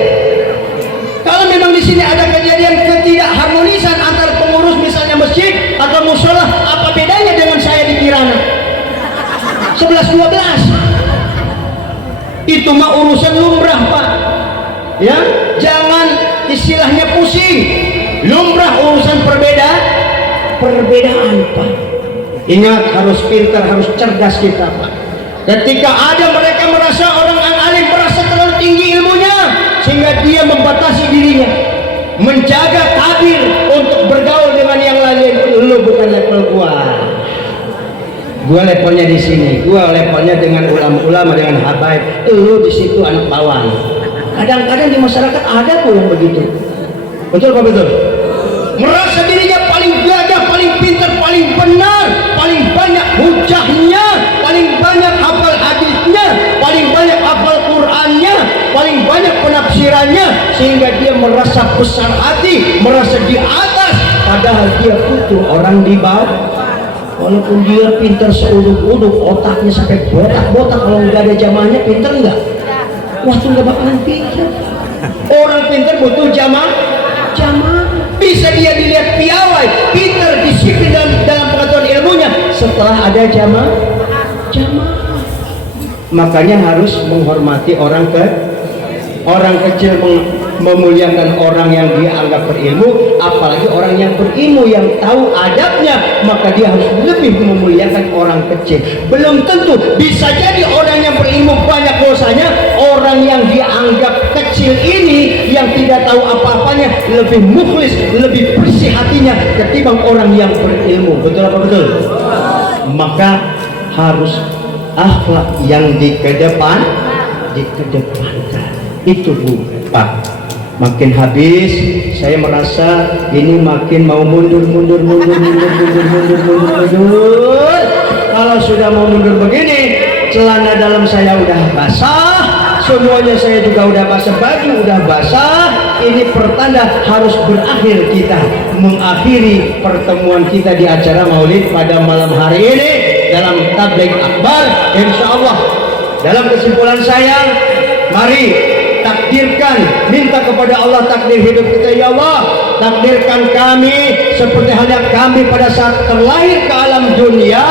Kalau memang di sini ada kejadian ketidakharmonisan antara pengurus misalnya masjid atau musola, apa bedanya dengan saya di Kirana? 11-12. Itu mah urusan lumrah, Pak. Ya, jangan istilahnya pusing. Lumrah urusan perbedaan, Pak. Ingat, harus pintar, harus cerdas kita, Pak. Ketika ada mereka merasa orang alim merasa terlalu tinggi ilmunya, sehingga dia membatasi dirinya, menjaga tabir untuk bergaul dengan yang lain. Lu bukan level gua levelnya di sini, gua levelnya dengan ulama-ulama, dengan habaib. Lu di situ anak bawang. Kadang-kadang di masyarakat ada kok yang begitu. Betul apa betul? Merasa dirinya paling gagah, paling pintar, paling benar, paling banyak hujahnya, paling banyak hafal hadisnya, paling banyak hafal Qur'annya, paling banyak penafsirannya, sehingga dia merasa besar hati, merasa di atas, padahal dia butuh orang di bawah. Walaupun dia pintar seuduk-uduk, otaknya sampai botak-botak, kalau nggak ada jamaahnya, pintar nggak? Wah, tuh nggak bakalan pintar. Orang pintar butuh jamaah. Bisa dia dilihat piawai, pintar, disiplin dalam pengetahuan ilmunya setelah ada jamaah. Makanya harus menghormati orang kecil, memuliakan orang yang dia anggap berilmu, apalagi orang yang berilmu yang tahu adabnya, maka dia harus lebih memuliakan orang kecil. Belum tentu, bisa jadi orang yang berilmu banyak dosanya, orang yang dianggap kecil ini yang tidak tahu apa-apanya lebih mukhlis, lebih bersih hatinya ketimbang orang yang berilmu. Betul apa betul? Maka harus akhlak yang dikedepankan. Itu Bu, Pak. Makin habis, saya merasa ini makin mau mundur. Kalau sudah mau mundur begini, celana dalam saya udah basah, semuanya saya juga udah basah, baju udah basah. Ini pertanda harus berakhir kita, mengakhiri pertemuan kita di acara Maulid pada malam hari ini dalam tabligh akbar. Insya Allah, dalam kesimpulan saya, mari takdirkan, minta kepada Allah takdir hidup kita. Ya Allah, takdirkan kami seperti halnya kami pada saat terlahir ke alam dunia,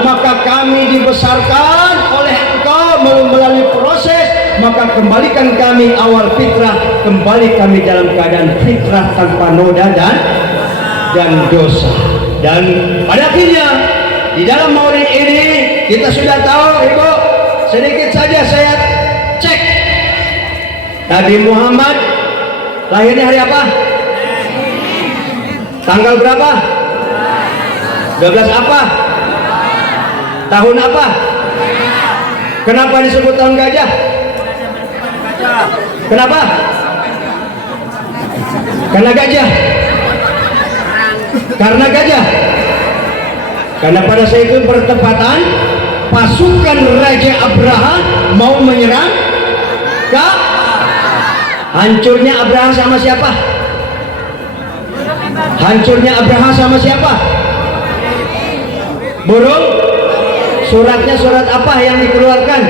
maka kami dibesarkan oleh Engkau melalui proses, maka kembalikan kami awal fitrah, kembali kami dalam keadaan fitrah tanpa noda dan dosa. Dan pada akhirnya di dalam maulid ini kita sudah tahu, Ibu, sedikit saja saya cek. Nabi Muhammad lahirnya hari apa? Tanggal berapa? 12 apa? Tahun apa? Kenapa disebut tahun gajah? Kenapa? Karena gajah. Karena gajah. Karena pada saat itu bertepatan pasukan Raja Abraha mau menyerang ke hancurnya Abraha sama siapa? Hancurnya Abraha sama siapa? Burung. Suratnya surat apa yang dikeluarkan?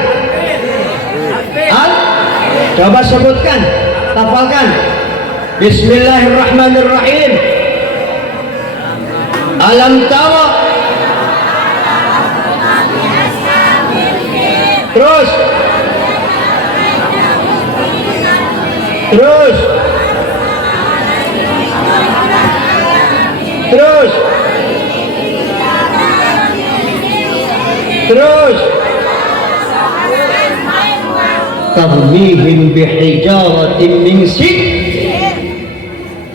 Coba sebutkan, tafalkan. Bismillahirrahmanirrahim. Alam tara. Terus. Terus. Terus. Terus. Tarmihim bihijaratin min sijil,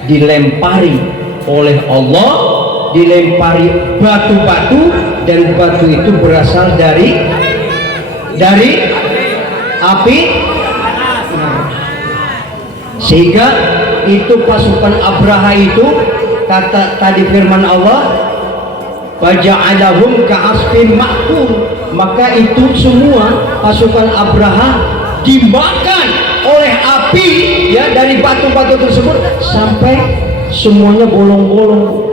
dilempari oleh Allah, dilempari batu-batu, dan batu itu berasal dari api, sehingga itu pasukan Abraha itu kata tadi firman Allah, faja'alahum ka'asfin ma'kul, maka itu semua pasukan Abraha dimakan oleh api ya, dari batu-batu tersebut sampai semuanya bolong-bolong,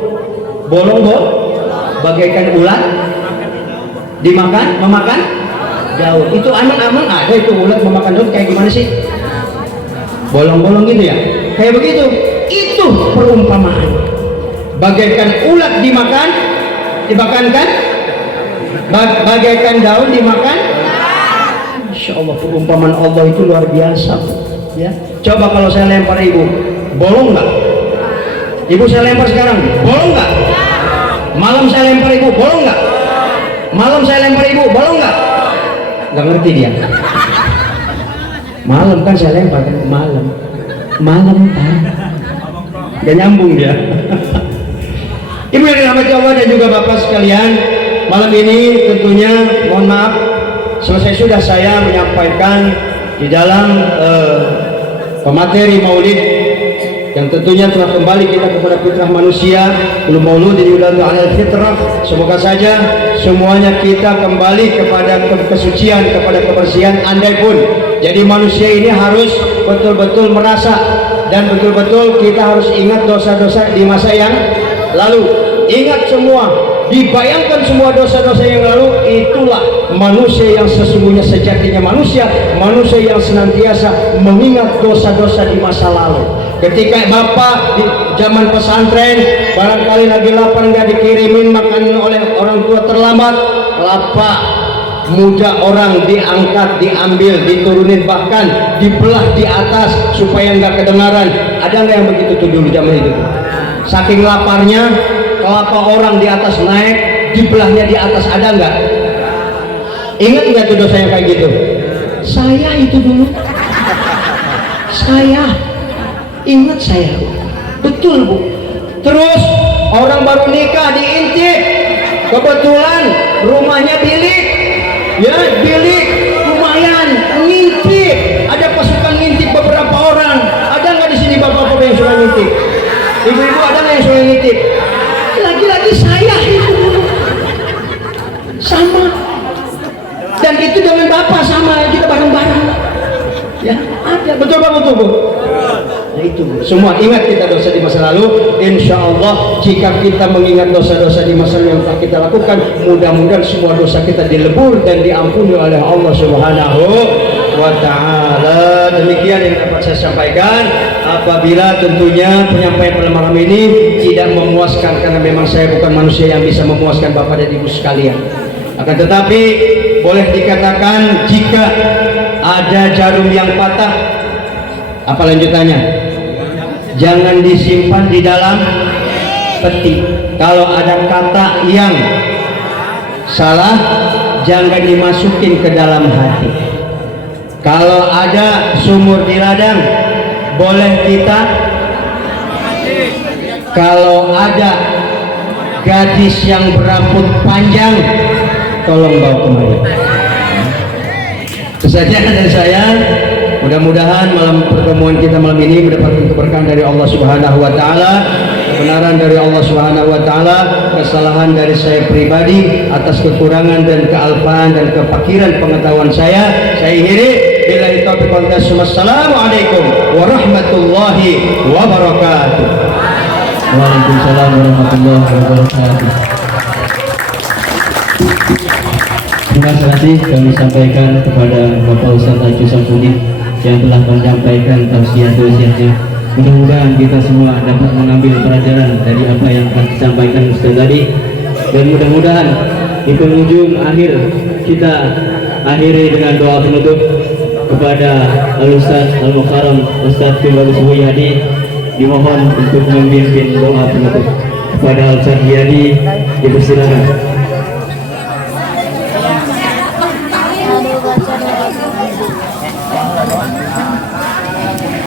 bagaikan ulat memakan daun. Itu aman-aman ada itu ulat memakan daun kayak gimana sih? Bolong-bolong gitu ya, kayak begitu. Itu perumpamaan, bagaikan ulat dimakankan, bagaikan daun dimakan. Insya Allah perumpamaan Allah itu luar biasa ya. Coba kalau saya lempar ibu, bolong nggak? Ibu saya lempar sekarang, bolong nggak? Malam saya lempar ibu, bolong nggak? Malam saya lempar ibu, bolong nggak? Nggak ngerti dia. Malam kan saya lempar kan, malam kan nggak nyambung dia. Ibu yang dirahmati Allah dan juga bapak sekalian, malam ini tentunya mohon maaf, selesai sudah saya menyampaikan di dalam pemateri maulid yang tentunya telah kembali kita kepada fitrah manusia. Belum mauludin yuladu alal fitrah. Semoga saja semuanya kita kembali kepada kesucian, kepada kebersihan. Andai pun jadi manusia ini harus betul-betul merasa dan betul-betul kita harus ingat dosa-dosa di masa yang lalu. Ingat semua, dibayangkan semua dosa-dosa yang lalu. Itulah manusia yang sesungguhnya sejatinya manusia yang senantiasa mengingat dosa-dosa di masa lalu. Ketika bapak di zaman pesantren barangkali lagi lapar nggak dikirimin makanan oleh orang tua terlambat, lapar muda orang diangkat, diambil, diturunin, bahkan dibelah di atas supaya nggak kedengaran. Ada nggak yang begitu tuh dulu zaman itu? Saking laparnya kelapa orang di atas naik, dibelahnya di atas, ada nggak? Ingat nggak tuh dosa yang kayak gitu? Saya itu dulu, saya ingat, saya betul bu. Terus orang baru nikah diintip, kebetulan rumahnya bilik, ya bilik lumayan, ngintip, ada pasukan ngintip beberapa orang. Ada nggak di sini bapak-bapak yang suka ngintip? Ibu-ibu ada nggak yang suka ngintip? Lagi-lagi saya itu sama, dan itu dengan bapak sama, kita bareng-bareng ya. Ada, betul pak, betul bu. Nah itu bu, semua ingat kita dosa di masa lalu. Insya Allah jika kita mengingat dosa-dosa di masa yang telah kita lakukan, mudah-mudahan semua dosa kita dilebur dan diampuni oleh Allah Subhanahu wa ta'ala. Demikian yang dapat saya sampaikan. Apabila tentunya penyampaian pada malam ini tidak memuaskan, karena memang saya bukan manusia yang bisa memuaskan bapak dan ibu sekalian, akan tetapi boleh dikatakan jika ada jarum yang patah, apa lanjutannya? Jangan disimpan di dalam peti. Kalau ada kata yang salah, jangan dimasukin ke dalam hati. Kalau ada sumur di ladang boleh kita, kalau ada gadis yang berambut panjang tolong bawa kemari. Itu saja dari saya. Mudah-mudahan malam pertemuan kita malam ini mendapatkan keberkahan dari Allah Subhanahu wa taala, kebenaran dari Allah Subhanahu wa taala, kesalahan dari saya pribadi atas kekurangan dan kealpaan dan kefakiran pengetahuan saya akhiri. Billahi taufiq wal hidayah. Wassalamualaikum warahmatullahi wabarakatuh. Waalaikumsalam warahmatullahi wabarakatuh. Terima kasih kami sampaikan kepada Bapak Ustadz Haji Samsudin yang telah menyampaikan tausiah-tausiahnya. Mudah-mudahan kita semua dapat mengambil pelajaran dari apa yang telah disampaikan Ustadz tadi, dan mudah-mudahan di penghujung akhir kita akhiri dengan doa penutup kepada Al-Ustadz Al-Mukarram Ustadz Kembali Suwiyadi. Dimohon untuk memimpin doa penutup. Kepada Al-Ustadz Yadi dipersilakan.